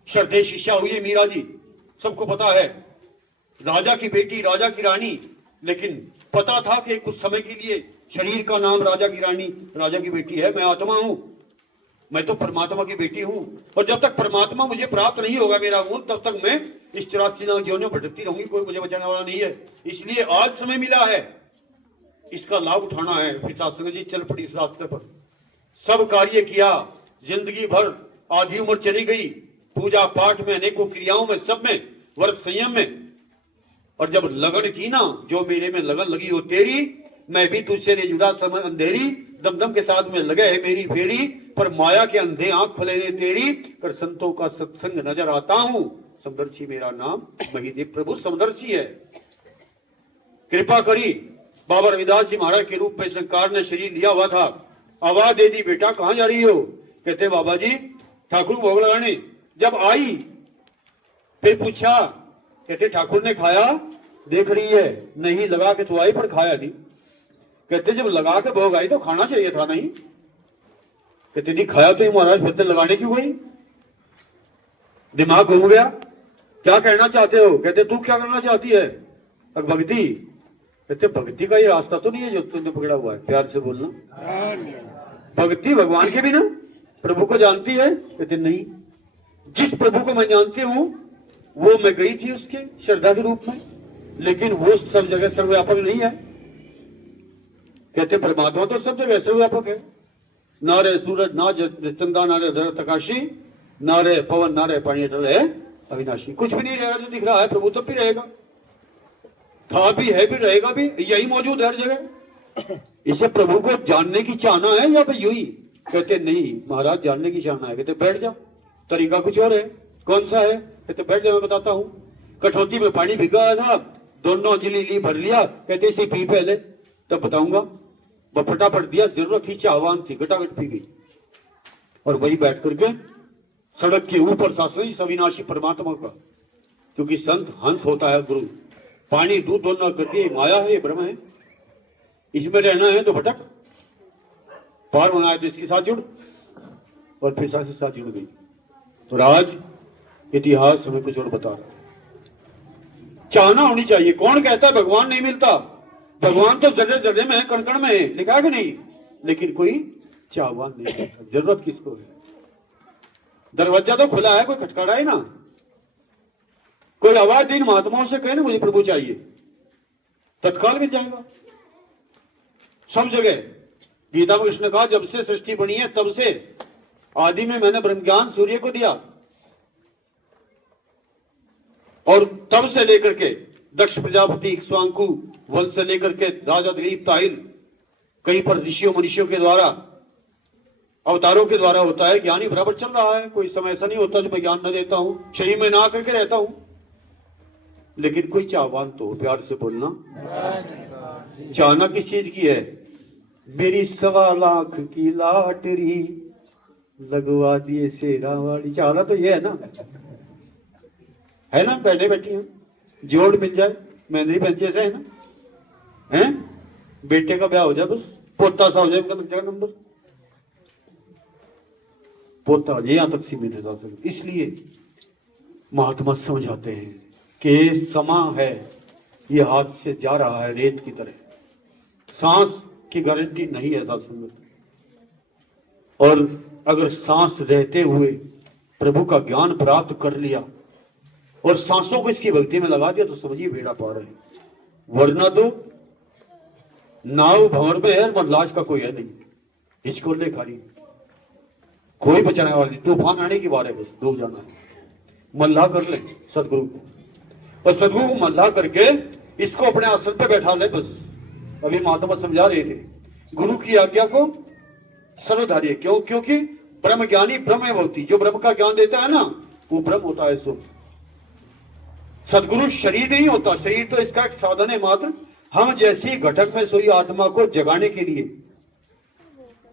श्रद्धेय शिष्या हुई है मीरा जी, सबको पता है, राजा की बेटी, राजा की रानी, लेकिन पता था कि कुछ समय के लिए शरीर का नाम राजा की रानी, राजा की बेटी है, मैं आत्मा हूं, मैं तो परमात्मा की बेटी हूं, और जब तक परमात्मा मुझे प्राप्त नहीं होगा मेरा मूल, तब तक मैं इस 84 लाख जीवों में भटकती रहूंगी, कोई मुझे बचाने वाला नहीं है। इसलिए आज समय मिला है, इसका लाभ उठाना है। फिर सत्संग जी चल पड़ी इस रास्ते पर, सब कार्य किया, जिंदगी भर आधी उम्र चली गई पूजा पाठ में, अनेकों क्रियाओं में, सब में, व्रत संयम में, और जब लगन की ना, जो मेरे में लगन लगी हो तेरी, मैं भी तुझसे नहीं जुदा समय अंधेरी, दमदम के साथ में लगे है मेरी फेरी, पर माया के अंधे आंख खुले ने तेरी, कर संतों का सत्संग नजर आता हूं, समदर्शी मेरा नाम महिदेव प्रभु समदर्शी है। कृपा करी, बाबा रविदास जी महाराज के रूप में संकार ने शरीर लिया हुआ था, आवाज दे दी, बेटा कहां जा रही हो? कहते बाबा जी ठाकुर भोग लगाने। जब आई फिर पूछा, कहते ठाकुर ने खाया? देख रही है, नहीं लगा के तो आई पर खाया नहीं। कहते जब लगा के भोग आई तो खाना चाहिए था, नहीं? कहते नहीं खाया तो महाराज, फिर लगाने क्यों गई? दिमाग घूम गया, क्या कहना चाहते हो? कहते तू क्या करना चाहती है? भक्ति। कहते भक्ति का ये रास्ता तो नहीं है जो तुमने पकड़ा हुआ है, प्यार से बोलना। भक्ति भगवान के बिना प्रभु को जानती है? कहते नहीं, जिस प्रभु को मैं जानती हूं वो मैं गई थी उसके श्रद्धा के रूप में, लेकिन वो सब जगह सर्वव्यापक नहीं है। कहते परमात्मा तो सब जगह सर्वव्यापक है, ना रे सूरज ना चंदा, ना रे धरत आकाशी, ना रे पवन, ना रे पानी, अटल है अविनाशी। कुछ भी नहीं रहेगा जो दिख रहा है, प्रभु तब भी रहेगा, था भी है भी रहेगा भी, यही मौजूद है हर जगह। इसे प्रभु को जानने की चाहना है या फिर यूं ही? कहते नहीं महाराज जानने की चाहना है। कहते बैठ जाओ, तरीका कुछ और है। कौन सा है? कहते बैठ जाओ मैं बताता हूं। कठौती में पानी भिगा था, दोनों अंजलि ली भर लिया, कहते इसे पी पहले तब बताऊंगा। वो फटाफट दिया, जरूरत थी, चाहवान थी, गटागट पी गई, और वही बैठ करके सड़क के ऊपर शास्त्री अविनाशी परमात्मा का, क्योंकि संत हंस होता है गुरु, पानी दूध दोनों कर दिए, माया है, ये ब्रह्म है, इसमें रहना है तो भटक, पार होना है तो इसके साथ जुड़, और फिर साथ जुड़ गई। तो आज इतिहास हमें कुछ और बता रहा है, चाहना होनी चाहिए। कौन कहता है भगवान नहीं मिलता? भगवान तो जगह जगह में है, कण कण में है, लिखा है कि नहीं? लेकिन कोई चाहवान नहीं है। जरूरत किसको है? दरवाजा तो खुला है, कोई खटखड़ा है ना, कोई आवाज दिन महात्माओं से कहे ना मुझे प्रभु चाहिए, तत्काल मिल जाएगा सब जगह। गीता में कृष्ण ने कहा जब से सृष्टि बनी है तब से आदि में मैंने ब्रह्म ज्ञान सूर्य को दिया, और तब से लेकर के दक्ष प्रजापति इक्ष्वाकु वंश से लेकर के राजा दिलीप ताहिल, कहीं पर ऋषियों मनुष्यों के द्वारा, अवतारों के द्वारा होता है। ज्ञानी बराबर चल रहा है, कोई समय ऐसा नहीं होता जो मैं ज्ञान न देता हूं, शरीर में ना करके रहता हूं। लेकिन कोई चाहवान तो, प्यार से बोलना, चाहना किस चीज की है? मेरी 1.25 लाख की लॉटरी लगवा दिए शेरा वाली चाला, तो ये है ना पहले बैठी हूँ, जोड़ मिल जाए, मेहंदी पहनती ऐसा है ना, हैं बेटे का ब्याह हो जाए, बस पोता सा हो जाए, उनका मिल जाएगा नंबर, पोता हो जाए, यहां तक सीमित है शासन। इसलिए महात्मा समझाते हैं कि समा है ये हाथ से जा रहा है रेत की तरह, सांस की गारंटी नहीं है शासन। और अगर सांस रहते हुए प्रभु का ज्ञान प्राप्त कर लिया और सांसों को इसकी भक्ति में लगा दिया तो समझिए बेड़ा पार है, वरना तो नाव भंवर में है और लाश का कोई है नहीं, हिचकोले खाली, कोई बचाने वाला नहीं, तूफान आने की बात है, बस डूब जाना है। मल्लाह कर ले सदगुरु को, और सदगुरु को मल्लाह करके इसको अपने आसन पे बैठा ले बस। अभी महात्मा समझा रहे थे गुरु की आज्ञा को सर्वधार्य, क्यों? क्योंकि ब्रह्म ज्ञानी ब्रह्म है होती, जो ब्रह्म का ज्ञान देता है ना वो ब्रह्म होता है। सो सदगुरु शरीर नहीं होता, शरीर तो इसका एक साधन है मात्र। हम जैसी घटक में सोई आत्मा को जगाने के लिए,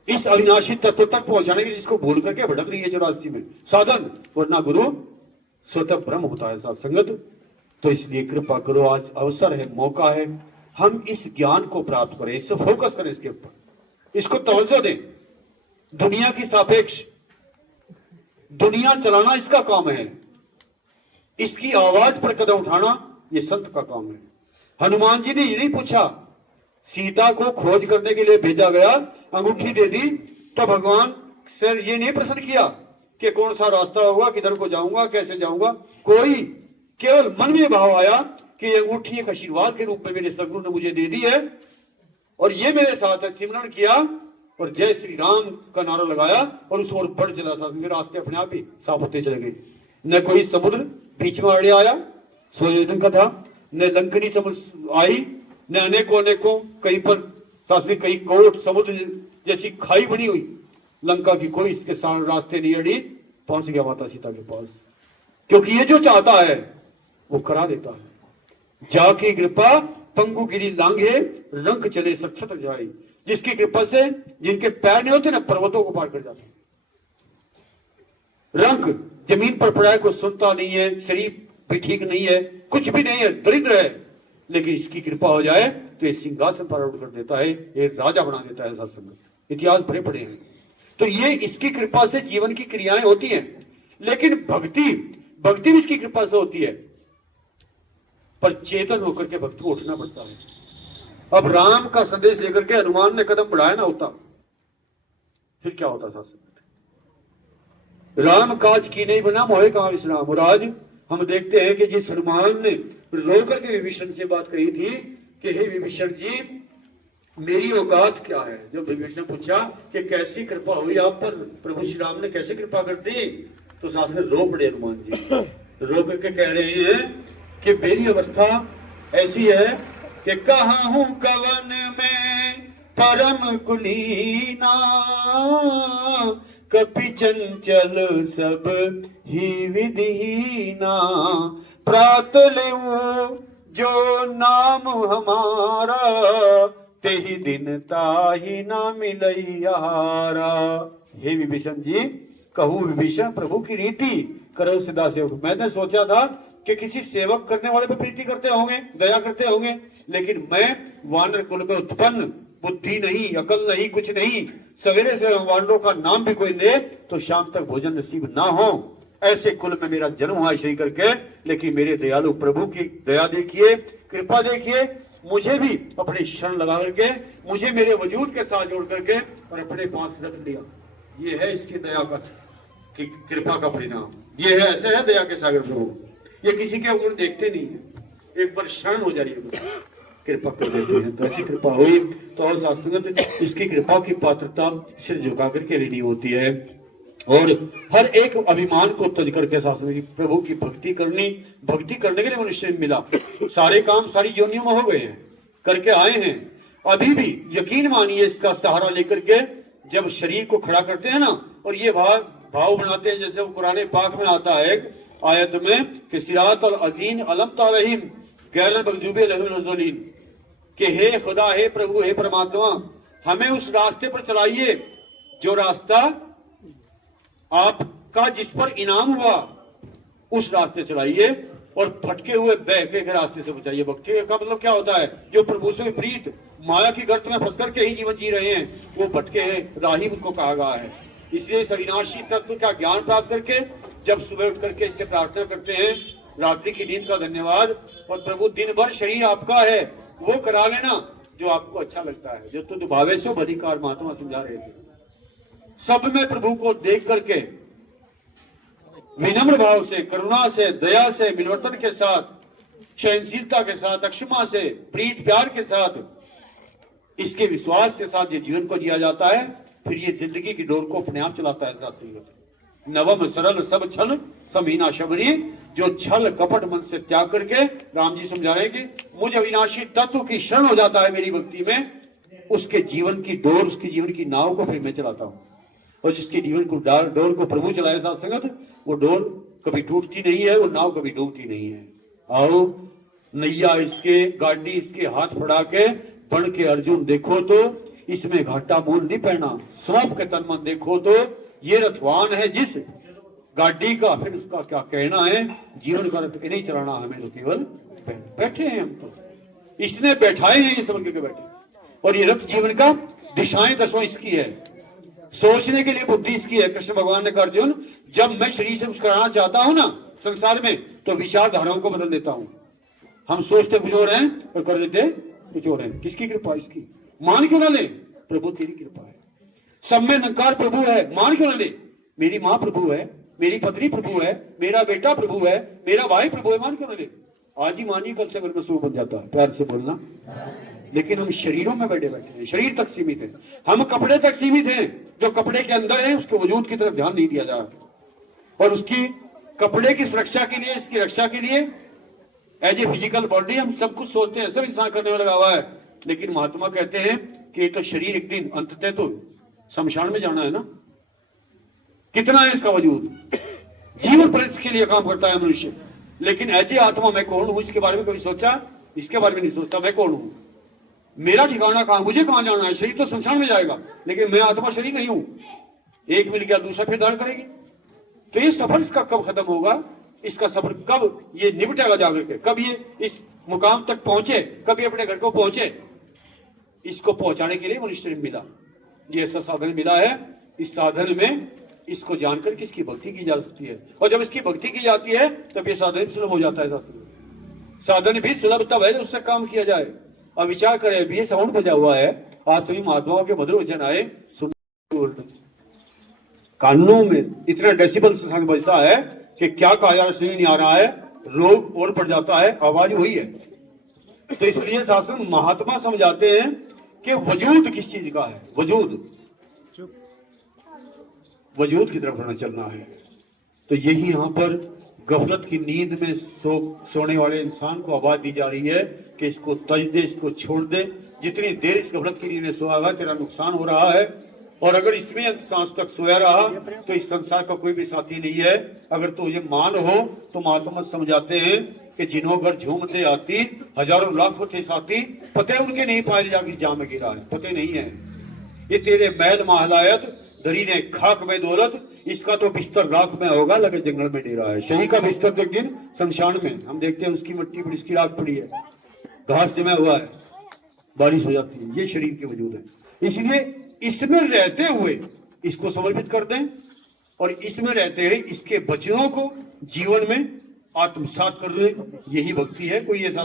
इस अविनाशी तत्व तक पहुंचाने के लिए, जिसको भूल करके भटक रही है 84 में, साधन, वरना गुरु स्वतः ब्रह्म होता है साथ संगत। तो इसलिए कृपा करो, आज अवसर है, मौका है, हम इस ज्ञान को प्राप्त करें, इससे फोकस करें, इसके ऊपर इसको तवज्जो दें। दुनिया की सापेक्ष दुनिया चलाना इसका काम है, इसकी आवाज पर कदम उठाना ये संत का काम है। हनुमान जी ने ये नहीं पूछा, सीता को खोज करने के लिए भेजा गया, अंगूठी दे दी तो भगवान से ये नहीं प्रश्न किया कि कौन सा रास्ता होगा, किधर को जाऊंगा, कैसे जाऊंगा, कोई केवल मन में भाव आया कि ये अंगूठी एक आशीर्वाद के रूप में मेरे सदगुरु ने मुझे दे दी है और ये मेरे साथ है। सिमरन किया और जय श्री राम का नारा लगाया और उस ओर बढ़ चला था, मेरे रास्ते अपने आप ही साफ होते चले गए। न कोई समुद्र बीच में अड़े आया, सोयोजन का था, न लंकनी समुद्र आई, न अनेकों कहीं पर सासे कई कोट समुद्र जैसी खाई बनी हुई, लंका की कोई इसके सामने रास्ते नहीं अड़ी, पहुंच गया माता सीता के पास। क्योंकि ये जो चाहता है वो करा देता है। जाकी कृपा पंगु गिरी लांघे, रंग चले सक्षत जाए। जिसकी कृपा से जिनके पैर नहीं होते ना, पर्वतों को पार कर जाते हैं। रंग जमीन पर पड़ा है, कोई सुनता नहीं है, शरीर भी ठीक नहीं है, कुछ भी नहीं है, दरिद्र है, लेकिन इसकी कृपा हो जाए तो ये सिंहासन पर आरूढ़ कर देता है, एक राजा बना देता है। सत्संग इतिहास भरे पड़े हैं। तो ये इसकी कृपा से जीवन की क्रियाएं होती हैं, लेकिन भक्ति भी इसकी कृपा से होती है, पर चेतन होकर के भक्त को उठना पड़ता है। अब राम का संदेश लेकर के हनुमान ने कदम बढ़ाया ना होता, फिर क्या होता था? राम काज की नहीं बना, मोहे कहां विश्राम। और आज हम देखते हैं कि जिस हनुमान ने रो करके विभीषण से बात कही थी कि हे विभीषण जी, मेरी औकात क्या है, जब विभीषण पूछा कि कैसी कृपा हुई आप पर, प्रभु श्री राम ने कैसे कृपा कर दी, तो साथ में रो पड़े हनुमान जी। रो करके कह रहे हैं कि मेरी अवस्था ऐसी है कि कहाँ हूं कवन में परम कुलीना, कपि चंचल सब ही विधिहीना, प्रात लेऊ जो नाम हमारा, ते ही दिन ताही ना मिलैयारा। हे विभीषण जी, कहूं विभीषण प्रभु की रीति करो सदा सेवक। मैंने सोचा था कि किसी सेवक करने वाले पे प्रीति करते होंगे, दया करते होंगे, लेकिन मैं वानर कुल में उत्पन्न, बुद्धि नहीं, अकल नहीं, कुछ नहीं, सवेरे से वानरों का नाम भी कोई ले तो शाम तक भोजन नसीब ना हो, ऐसे कुल में मेरा जन्म हुआ इसी करके। लेकिन मेरे दयालु प्रभु की दया देखिए, कृपा देखिए, मुझे भी अपनी शरण लगा करके, मुझे मेरे वजूद के साथ जोड़ करके और अपने पास रख लिया। ये है इसकी दया का, कृपा का परिणाम। ये है, ऐसे है दया के सागर प्रभु। ये किसी के गुण देखते नहीं है, एक बार शरण हो जाइए, कृपा कर देते हैं। तो ऐसी कृपा हुई तो और साथ इसकी कृपा की पात्रता सिर झुका करके लेनी होती है और हर एक अभिमान को तज करके शासन प्रभु की भक्ति करनी। भक्ति करने के लिए मनुष्य मिला, सारे काम सारी योनियों में हो गए हैं, करके आए हैं, अभी भी यकीन मानिए इसका सहारा लेकर के जब शरीर को खड़ा करते हैं ना, और ये भाव बनाते हैं, जैसे वो कुरान पाक में आता है आयत में कि सिरात और अजीन अलम तारहीम गैर मकजूबे लहुलज़लीन, कि हे खुदा, हे प्रभु, हे परमात्मा, हमें उस रास्ते पर चलाइए जो रास्ता आपका जिस पर इनाम हुआ उस रास्ते चलाइए और भटके हुए बहके के रास्ते से बचाइए। भटके का मतलब क्या होता है? जो प्रभु से विपरीत माया की गर्त में फंस करके ही जीवन जी रहे हैं, वो भटके हैं, राही उनको कहा गया है। इसलिए इस अविनाशी तत्व का ज्ञान प्राप्त करके जब सुबह उठ करके इससे प्रार्थना करते हैं, रात्रि की नींद का धन्यवाद, और प्रभु दिन भर शरीर आपका है वो करा लेना जो आपको अच्छा लगता है। जो तुझ भावे सो अधिकार महात्मा समझा रहे थे। सब में प्रभु को देख करके विनम्र भाव से, करुणा से, दया से, मिलवर्तन के साथ, सहनशीलता के साथ, अक्षमा से, प्रीत प्यार के साथ, इसके विश्वास के साथ ये जीवन को जिया जाता है, फिर ये जिंदगी की डोर को अपने आप चलाता है। साथ नवम सरल सब छल समीना शबरी, जो छल कपट मन से त्याग करके, राम जी समझा रहे कि मुझ अविनाशी तत्व की शरण हो जाता है मेरी भक्ति में, उसके जीवन की डोर, उसके जीवन की नाव को फिर मैं चलाता हूं। और जिसके जीवन को डोर को प्रभु चलाए साथ संगत, वो डोर कभी टूटती नहीं है, वो नाव कभी डूबती नहीं है। आओ नैया इसके, गाड़ी इसके हाथ फड़ा के, बढ़ के अर्जुन देखो तो इसमें घाटा मोल नहीं पहना, सौंप के तन मन देखो तो ये रथवान है जिस गाड़ी का, फिर उसका क्या कहना है, जीवन का रथ नहीं चलाना हमें तो केवल बैठे हैं हम तो, इसने बैठाए हैं ये समझ के बैठे। और ये रथ जीवन का दिशाएं दसों इसकी है, सोचने के लिए बुद्धि इसकी है। कृष्ण भगवान ने कहा अर्जुन, जब मैं शरीर से कुछ कराना चाहता हूं ना संसार में, तो विचारधाराओं को बदल देता हूं। हम सोचते कुछ और हैं और कर देते कुछ और हैं। किसकी कृपा? इसकी। मान क्यों ना ले? प्रभु तेरी कृपा है। सब में निरंकार प्रभु है, मान क्यों ना ले? मेरी माँ प्रभु है, मेरी पत्नी प्रभु है, मेरा बेटा प्रभु है, मेरा भाई प्रभु है, मान क्यों ना ले? आज ही मानिए, कल से घर में सूख बन जाता है। प्यार से बोलना। लेकिन हम शरीरों में बैठे बैठे हैं, शरीर तक सीमित है, हम कपड़े तक सीमित हैं। जो कपड़े के अंदर है उसके वजूद की तरफ ध्यान नहीं दिया जा रहा। और उसकी कपड़े की सुरक्षा के लिए, इसकी रक्षा के लिए एज ए फिजिकल बॉडी हम सब कुछ सोचते हैं, सब इंसान करने में लगा हुआ है। लेकिन महात्मा कहते हैं कि ये तो शरीर एक दिन अंततः तो शमशान में जाना है ना। कितना है इसका वजूद? जीवन पर्यंत के लिए काम करता है मनुष्य। लेकिन एज ए आत्मा मैं कौन हूं, इसके बारे में कभी सोचा? इसके बारे में नहीं सोचता। मैं कौन हूं, मेरा ठिकाना कहां, मुझे कहां जाना है? शरीर तो शमशान में जाएगा, लेकिन मैं आत्मा शरीर नहीं हूं। एक मिल गया, दूसरा फिर धारण करेगी। तो ये सफर इसका कब खत्म होगा? इसका सफर कब ये निपटेगा जाकर के? कब ये इस मुकाम तक पहुंचे, कब ये अपने घर को पहुंचे? इसको पहुंचाने के लिए मनुष्य मिला, ये ऐसा साधन मिला है। इस साधन में इसको जानकर कि इसकी भक्ति की जा सकती है, और जब इसकी भक्ति की जाती है तब ये साधन सुलभ हो जाता है। साधन भी सुलभ तब है जब उससे काम किया जाए। अब विचार करें, अभी ये साउंड बजा हुआ है, आज सभी महात्माओं के मधुर वचन आए, कानों में इतना डेसिबल से साउंड बजता है कि क्या कहा जा रहा है नहीं आ रहा है, रोग और बढ़ जाता है, आवाज वही है। तो इसलिए शासन महात्मा समझाते हैं कि वजूद किस चीज का है, वजूद की तरफ चलना है। तो यही यहाँ पर गफलत की नींद में सोने वाले इंसान को आवाज दी जा रही है कि इसको तज दे, इसको छोड़ दे। जितनी देर इस गफलत की नींद में सोएगा तेरा नुकसान हो रहा है, और अगर इसमें अंत सांस तक सोया रहा तो इस संसार का कोई भी साथी नहीं है। अगर तो ये मान हो तो महात्मा समझाते हैं कि जिन्हों घर झूमते आती, हजारों लाखों थे साथी, पते उनके नहीं पाए जाके जाम में गिरा है, पते नहीं है। ये तेरे महल महलायत, दरी ने खाक में दौलत, इसका तो बिस्तर राख में होगा, लगे जंगल में डेरा है। शरीर का बिस्तर तो एक दिन शमशान में, हम देखते हैं उसकी मिट्टी पड़ी, उसकी राख पड़ी है, घास जमा हुआ है, बारिश हो जाती है। ये शरीर के वजूद है। इसलिए इसमें रहते हुए इसको समर्पित कर दें, और इसमें रहते हुए इसके वचनों को जीवन में आत्मसात कर दें। यही भक्ति है। कोई ऐसा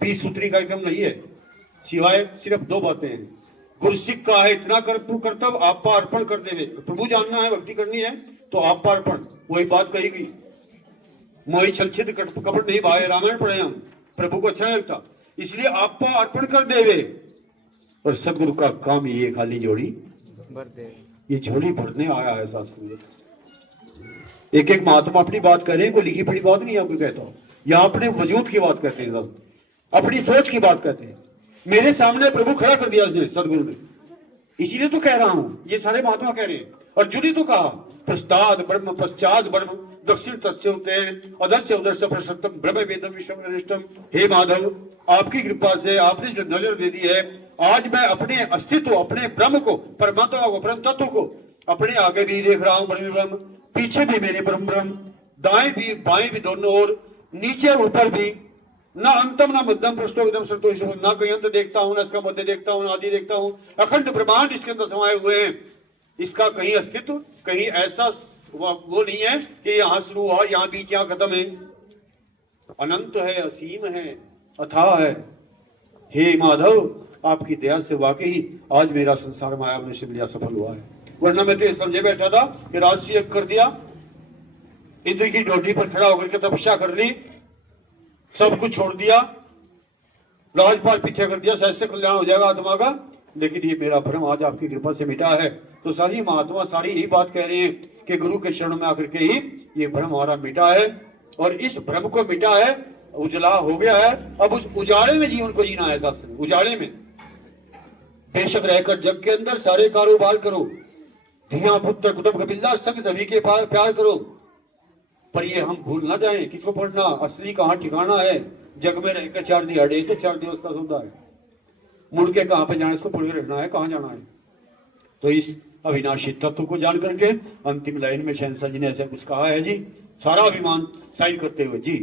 20 सूत्री कार्यक्रम नहीं है, सिवाय सिर्फ 2 बातें हैं। गुरसिक का है इतना कर तू कर्तव्य, आपा अर्पण कर देवे। प्रभु जानना है, भक्ति करनी है तो आपा अर्पण, वही बात कही गई। मोहि छलछित कपट नहीं भाई, रामायण पढ़े हम, प्रभु को अच्छा नहीं लगता, इसलिए आपा अर्पण कर देवे। और सदगुरु का काम ये खाली झोली भर दे, ये झोली भरने आया है शास्त्र। एक एक महात्मा अपनी बात कर रहे हैं, कोई लिखी पढ़ी बात नहीं आपको कहता हूं। यहाँ अपने वजूद की बात करते हैं, अपनी सोच की बात करते हैं। मेरे सामने प्रभु खड़ा कर दिया उसने, सदगुरु ने, इसीलिए तो कह रहा हूं। ये सारे महात्मा कह रहे हैं। अर्जुन ने तो कहा पश्चाद ब्रह्म, पश्चात ब्रह्म, दक्षिण तस्यों अदर्श्य उदर्श्य प्रसक्तम ब्रह्म वेदम विश्वम अरिष्टम। हे माधव, आपकी कृपा से आपने जो नजर दे दी है, आज मैं अपने अस्तित्व, अपने ब्रह्म को, परमात्मा को, परम तत्व को अपने आगे भी देख रहा हूं ब्रह्म ब्रह्म, पीछे भी मेरे ब्रह्म ब्रह्म, दाएं भी बाएं भी दोनों ओर, नीचे ऊपर भी, ना अंतम ना मध्यम पृष्ठो एकदम सतोष, ना कहीं अंत देखता हूं, ना इसका मध्य देखता हूं, ना आदि देखता हूं। अखंड ब्रह्मांड इसके अंदर समाये हुए हैं। इसका कहीं अस्तित्व, कहीं ऐसा वो नहीं है कि यहां शुरू हुआ यहां बीच यहां खत्म है। अनंत है, असीम है, अथाह है। हे माधव, आपकी दया से वाकई आज मेरा संसार माया में से मिला सफल हुआ है। वरना मैं तो ये समझे बैठा था कि राजसी कर दिया, इंद्र की डोटी पर खड़ा होकर के तपस्या कर ली, सब कुछ छोड़ दिया, राजपाल पीछे कर दिया, सहज से कल्याण हो जाएगा आत्मा का। लेकिन ये मेरा भ्रम आज आपकी कृपा से मिटा है। तो सारी महात्मा सारी यही बात कह रही है कि गुरु के शरण में आकर के ही ये भ्रम हमारा मिटा है, और इस भ्रम को मिटा है, उजला हो गया है। अब उस उजाले में जीवन को जीना है, साथ उजाले में बेशक रहकर जग के अंदर सारे कारोबार करो, धिया पुत्र कुटुंब कबीला संग सभी के प्यार करो, पर ये हम भूल ना जाएं किसको पढ़ना, असली कहाँ ठिकाना है। जग में रहकर 4 दिहाड़े तो 4 दिवस का सौदा है, मुड़ के कहाँ पे जाना, इसको पढ़ के रखना है, कहाँ जाना है। तो इस अविनाशी तत्व को जान करके अंतिम लाइन में शहंशाह जी ने ऐसा कुछ कहा है जी, सारा अभिमान साइन करते हुए जी।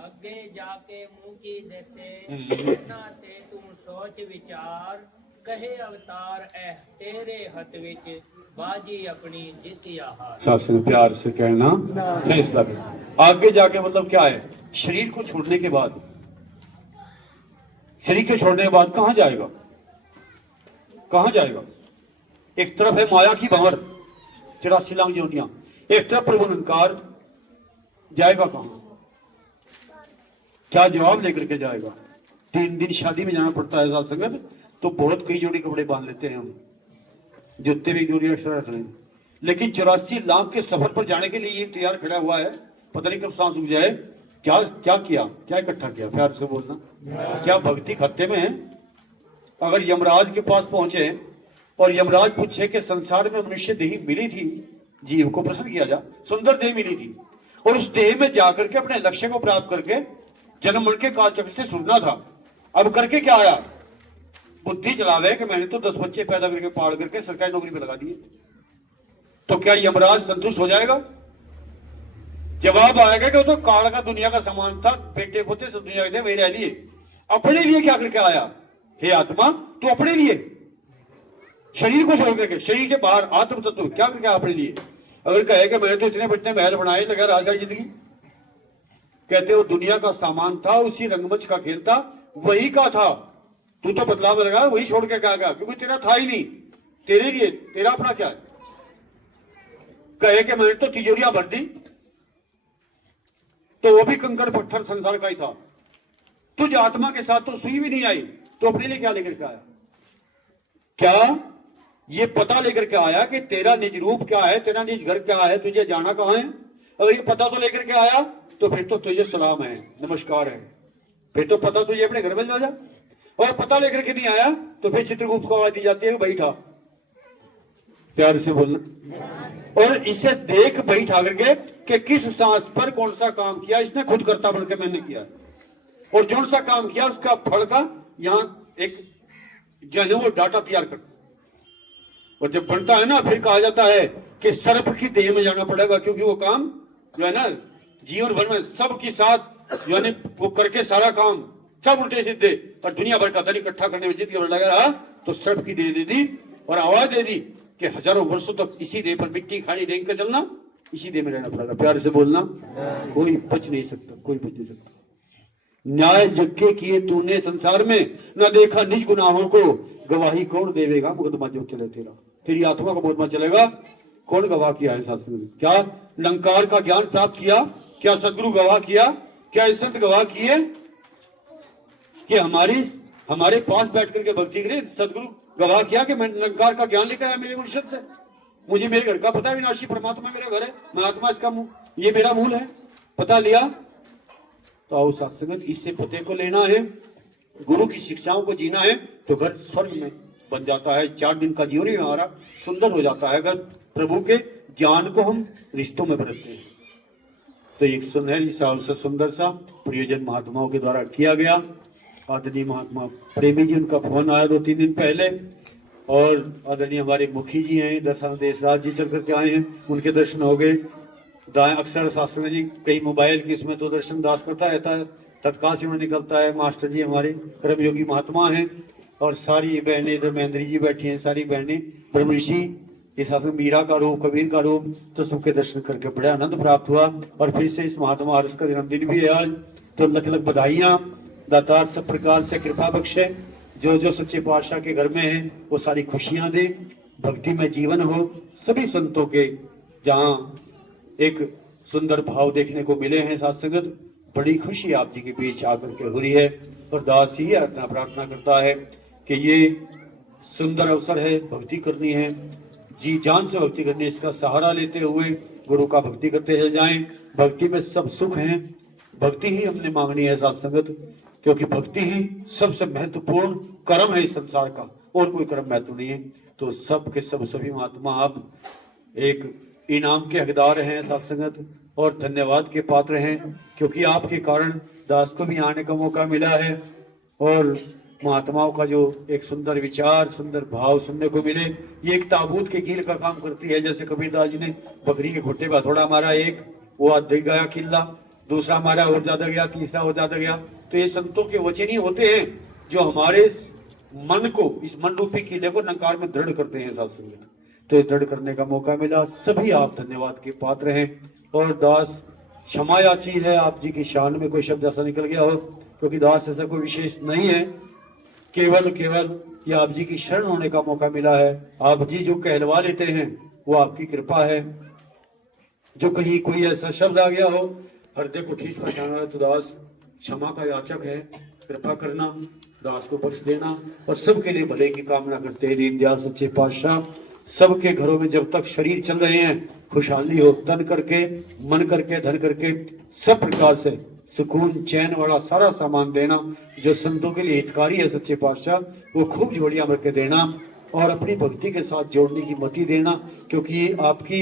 अगे जाके मुंह की जैसे ते तुम सोच विचार, कहे अवतार ऐ तेरे हथ विच, बाजी अपनी जीतिया हार। शासन प्यार से कहना फैसला करना। आगे जाके मतलब क्या है, शरीर को छोड़ने के बाद, शरीर के छोड़ने के बाद कहां जाएगा, कहां जाएगा। एक तरफ है माया की भंवर 84 लाख ज्योतियां, एक तरफ प्रभु निरंकार, जाएगा कहां, क्या जवाब लेकर के जाएगा। 3 दिन शादी में जाना पड़ता है साथ संगत, तो बहुत कई जोड़ी कपड़े बांध लेते हैं हम, जूते भी जोड़ी एक्स्ट्रा रख लें। लेकिन 84 लाख के सफर पर जाने के लिए ये तैयार खड़ा हुआ है, पता नहीं कब सांस रुक जाए। क्या क्या किया, क्या इकट्ठा किया, प्यार से बोलना, क्या भक्ति खाते में है। अगर यमराज के पास पहुंचे और यमराज पूछे कि संसार में मनुष्य देह मिली थी, जीव को प्रसन्न किया जा, सुंदर देह मिली थी, और उस देह में जाकर के अपने लक्ष्य को प्राप्त करके जन्म मरण के कालचक्र से छूटना था। अब करके क्या आया, बुद्धि चलावे कि मैंने तो 10 बच्चे पैदा करके पाल करके सरकारी नौकरी पे लगा दिए, तो क्या यमराज संतुष्ट हो जाएगा। जवाब आएगा कि वो तो काल का दुनिया का सामान था, बेटे पोते सब दुनिया के थे, वही रह लिए। अपने लिए क्या करके आया, हे आत्मा तू अपने लिए, शरीर को छोड़ करके, शरीर के बाहर आत्म तत्व क्या करके अपने लिए। अगर कहे कि मैंने तो इतने बच्चे महल बनाए, लगा राजा जिंदगी, कहते वो दुनिया का सामान था, उसी रंगमंच का खेल था, वही का था, तू तो बदलाव में लगा, वही छोड़ के क्या गया, क्योंकि तेरा था ही नहीं, तेरे लिए तेरा अपना क्या है। कहे कि मैंने तो तिजोरियां भर दी, तो वो भी कंकड़ पत्थर संसार का ही था। तुझ आत्मा के साथ तो सुई भी नहीं आई, तो अपने लिए क्या लेकर के आया। क्या ये पता लेकर के आया कि तेरा निज रूप क्या है, तेरा निज घर क्या है, तुझे जाना कहां है। अगर ये पता तो लेकर के आया तो फिर तो तुझे सलाम है, नमस्कार है, फिर तो पता तुझे अपने घर में जा। और पता लेकर के नहीं आया तो फिर चित्रगुप्त को आवाज दी जाती है, बैठा, प्यार से बोलना। और इसे देख बैठा करके कि किस सांस पर कौन सा काम किया, इसने खुद करता बन के मैंने किया, और जो सा काम किया उसका फल का यहां एक जो है वो डाटा तैयार कर। और जब बनता है ना, फिर कहा जाता है कि सर्प की देह में जाना पड़ेगा, क्योंकि वो काम जो है ना जीवन भर में सबके साथ जो है वो करके सारा काम सब उल्टे सीधे और दुनिया भर का धन इकट्ठा करने में जिंदगी लगा रहा, तो सर्प की देह दे दी और आवाज दे दी कि हजारों वर्षों तक इसी देह पर मिट्टी खानी रेंग के चलना, इसी देह में रहना पड़ेगा। प्यार से बोलना, कोई बच नहीं सकता, कोई बच नहीं सकता। न्याय जग किए तूने संसार में, न देखा निज गुनाहों को, गवाही कौन देवेगा मुकदमा जो चले तेरा। तेरी आत्मा का मुकदमा चलेगा, कौन गवाह किया है शास्त्र में। क्या लंकार का ज्ञान प्राप्त किया, क्या सदगुरु गवाह किया, क्या संत गवाह किए कि हमारे पास बैठ करके भक्ति करे। सदगुरु गवाह किया कि मैं लंकार का ज्ञान लेकर आया मेरे मुर्शिद से, मुझे मेरे घर का पता है, विनाशी परमात्मा मेरा घर है, मैं आत्मा इसका ये मेरा मूल है, पता लिया। तो आओ सत्संग, इससे पते को लेना है, गुरु की शिक्षाओं को जीना है, तो घर स्वर्ग में बन जाता है। 4 दिन का जीवन ही हमारा सुंदर हो जाता है अगर प्रभु के ज्ञान को हम रिश्तों में बरतते हैं। तो एक सुनहरी सा सुंदर सा प्रयोजन महात्माओं के द्वारा किया गया। आदरणीय महात्मा प्रेमी जी, उनका फोन आया 2-3 दिन पहले, और आदरणीय हमारे मुखी जी हैं दर्शन देशराज जी चल करके आए हैं, उनके दर्शन हो गए। दाएं अक्षर शास्त्री जी कई मोबाइल की इसमें तो दर्शन दास करता रहता है, तत्काल से निकलता है। मास्टर जी हमारे कर्मयोगी महात्मा हैं और सारी बहनें इधर महेंद्री जी बैठी हैं, सारी बहनें ब्रह्म ऋषि इस शासन मीरा का रूप कबीर का रूप, तो सबके दर्शन करके बड़ा आनंद प्राप्त हुआ। और फिर से इस महात्मा हर्ष का जन्मदिन भी है आज, तो लख लख बधाइयां। दातार सब प्रकार से कृपा बख्शे, जो जो सच्चे पातशाह के घर में है वो सारी खुशियां दे, भक्ति में जीवन हो सभी संतों के। जहाँ एक सुंदर भाव देखने को मिले हैं साथ संगत, बड़ी खुशी आप जी के बीच आकर के हो रही है। और दास ही प्रार्थना करता है कि ये सुंदर अवसर है, भक्ति करनी है, जी जान से भक्ति करनी है, इसका सहारा लेते हुए गुरु का भक्ति करते चले जाएं। भक्ति में सब सुख है, भक्ति ही हमने मांगनी है साथ संगत, क्योंकि भक्ति ही सबसे महत्वपूर्ण कर्म है इस संसार का, और कोई कर्म महत्व नहीं है। तो सब के सब सभी महात्मा आप एक इनाम के हकदार हैं साथ संगत, और धन्यवाद के पात्र हैं, क्योंकि आपके कारण दास को भी आने का मौका मिला है और महात्माओं का जो एक सुंदर विचार सुंदर भाव सुनने को मिले। ये एक ताबूत के कील का काम करती है, जैसे कबीरदास जी ने बकरी के घोटे पर थोड़ा मारा, एक वो आधे गया किला, दूसरा मारा और ज्यादा गया, तीसरा और ज्यादा गया। तो ये संतों के वचन ही होते हैं जो हमारे मन को, इस मन रूपी किले को नकार में दृढ़ करते हैं साथ संगत। तो ये दृढ़ करने का मौका मिला, सभी आप धन्यवाद के पात्र हैं। और दास क्षमा याची है, आप जी की शान में कोई शब्द ऐसा निकल गया हो, क्योंकि दास ऐसा कोई विशेष नहीं है, केवल ये आप जी की शरण होने का मौका मिला है। आप जी जो कहलवा लेते हैं वो आपकी कृपा है। जो कहीं कोई ऐसा शब्द आ गया हो, हृदय को ठेस पहुंचाना है, तो दास क्षमा का याचक है, कृपा करना, दास को बख्श देना। और सबके लिए भले की कामना करते हैं दीनदयाल सच्चे पातशाह। सबके घरों में जब तक शरीर चल रहे हैं खुशहाली हो, तन करके मन करके धन करके सब प्रकार से सुकून चैन वाला सारा सामान देना, जो संतों के लिए हितकारी है सच्चे पातशाह, वो खूब जोड़ियां भर के देना और अपनी भक्ति के साथ जोड़ने की मति देना, क्योंकि आपकी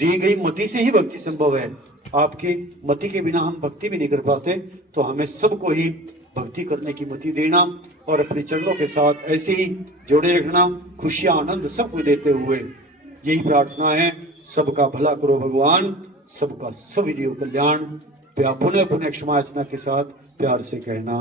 दी गई मति से ही भक्ति संभव है। आपकी मति के बिना हम भक्ति भी नहीं कर पाते, तो हमें सबको ही भक्ति करने की मति देना और अपने चरणों के साथ ऐसे ही जोड़े रखना, खुशियां आनंद सबको देते हुए यही प्रार्थना है। सबका भला करो भगवान, सबका सविधियो कल्याण। पुनः पुनः क्षमा याचना के साथ प्यार से कहना।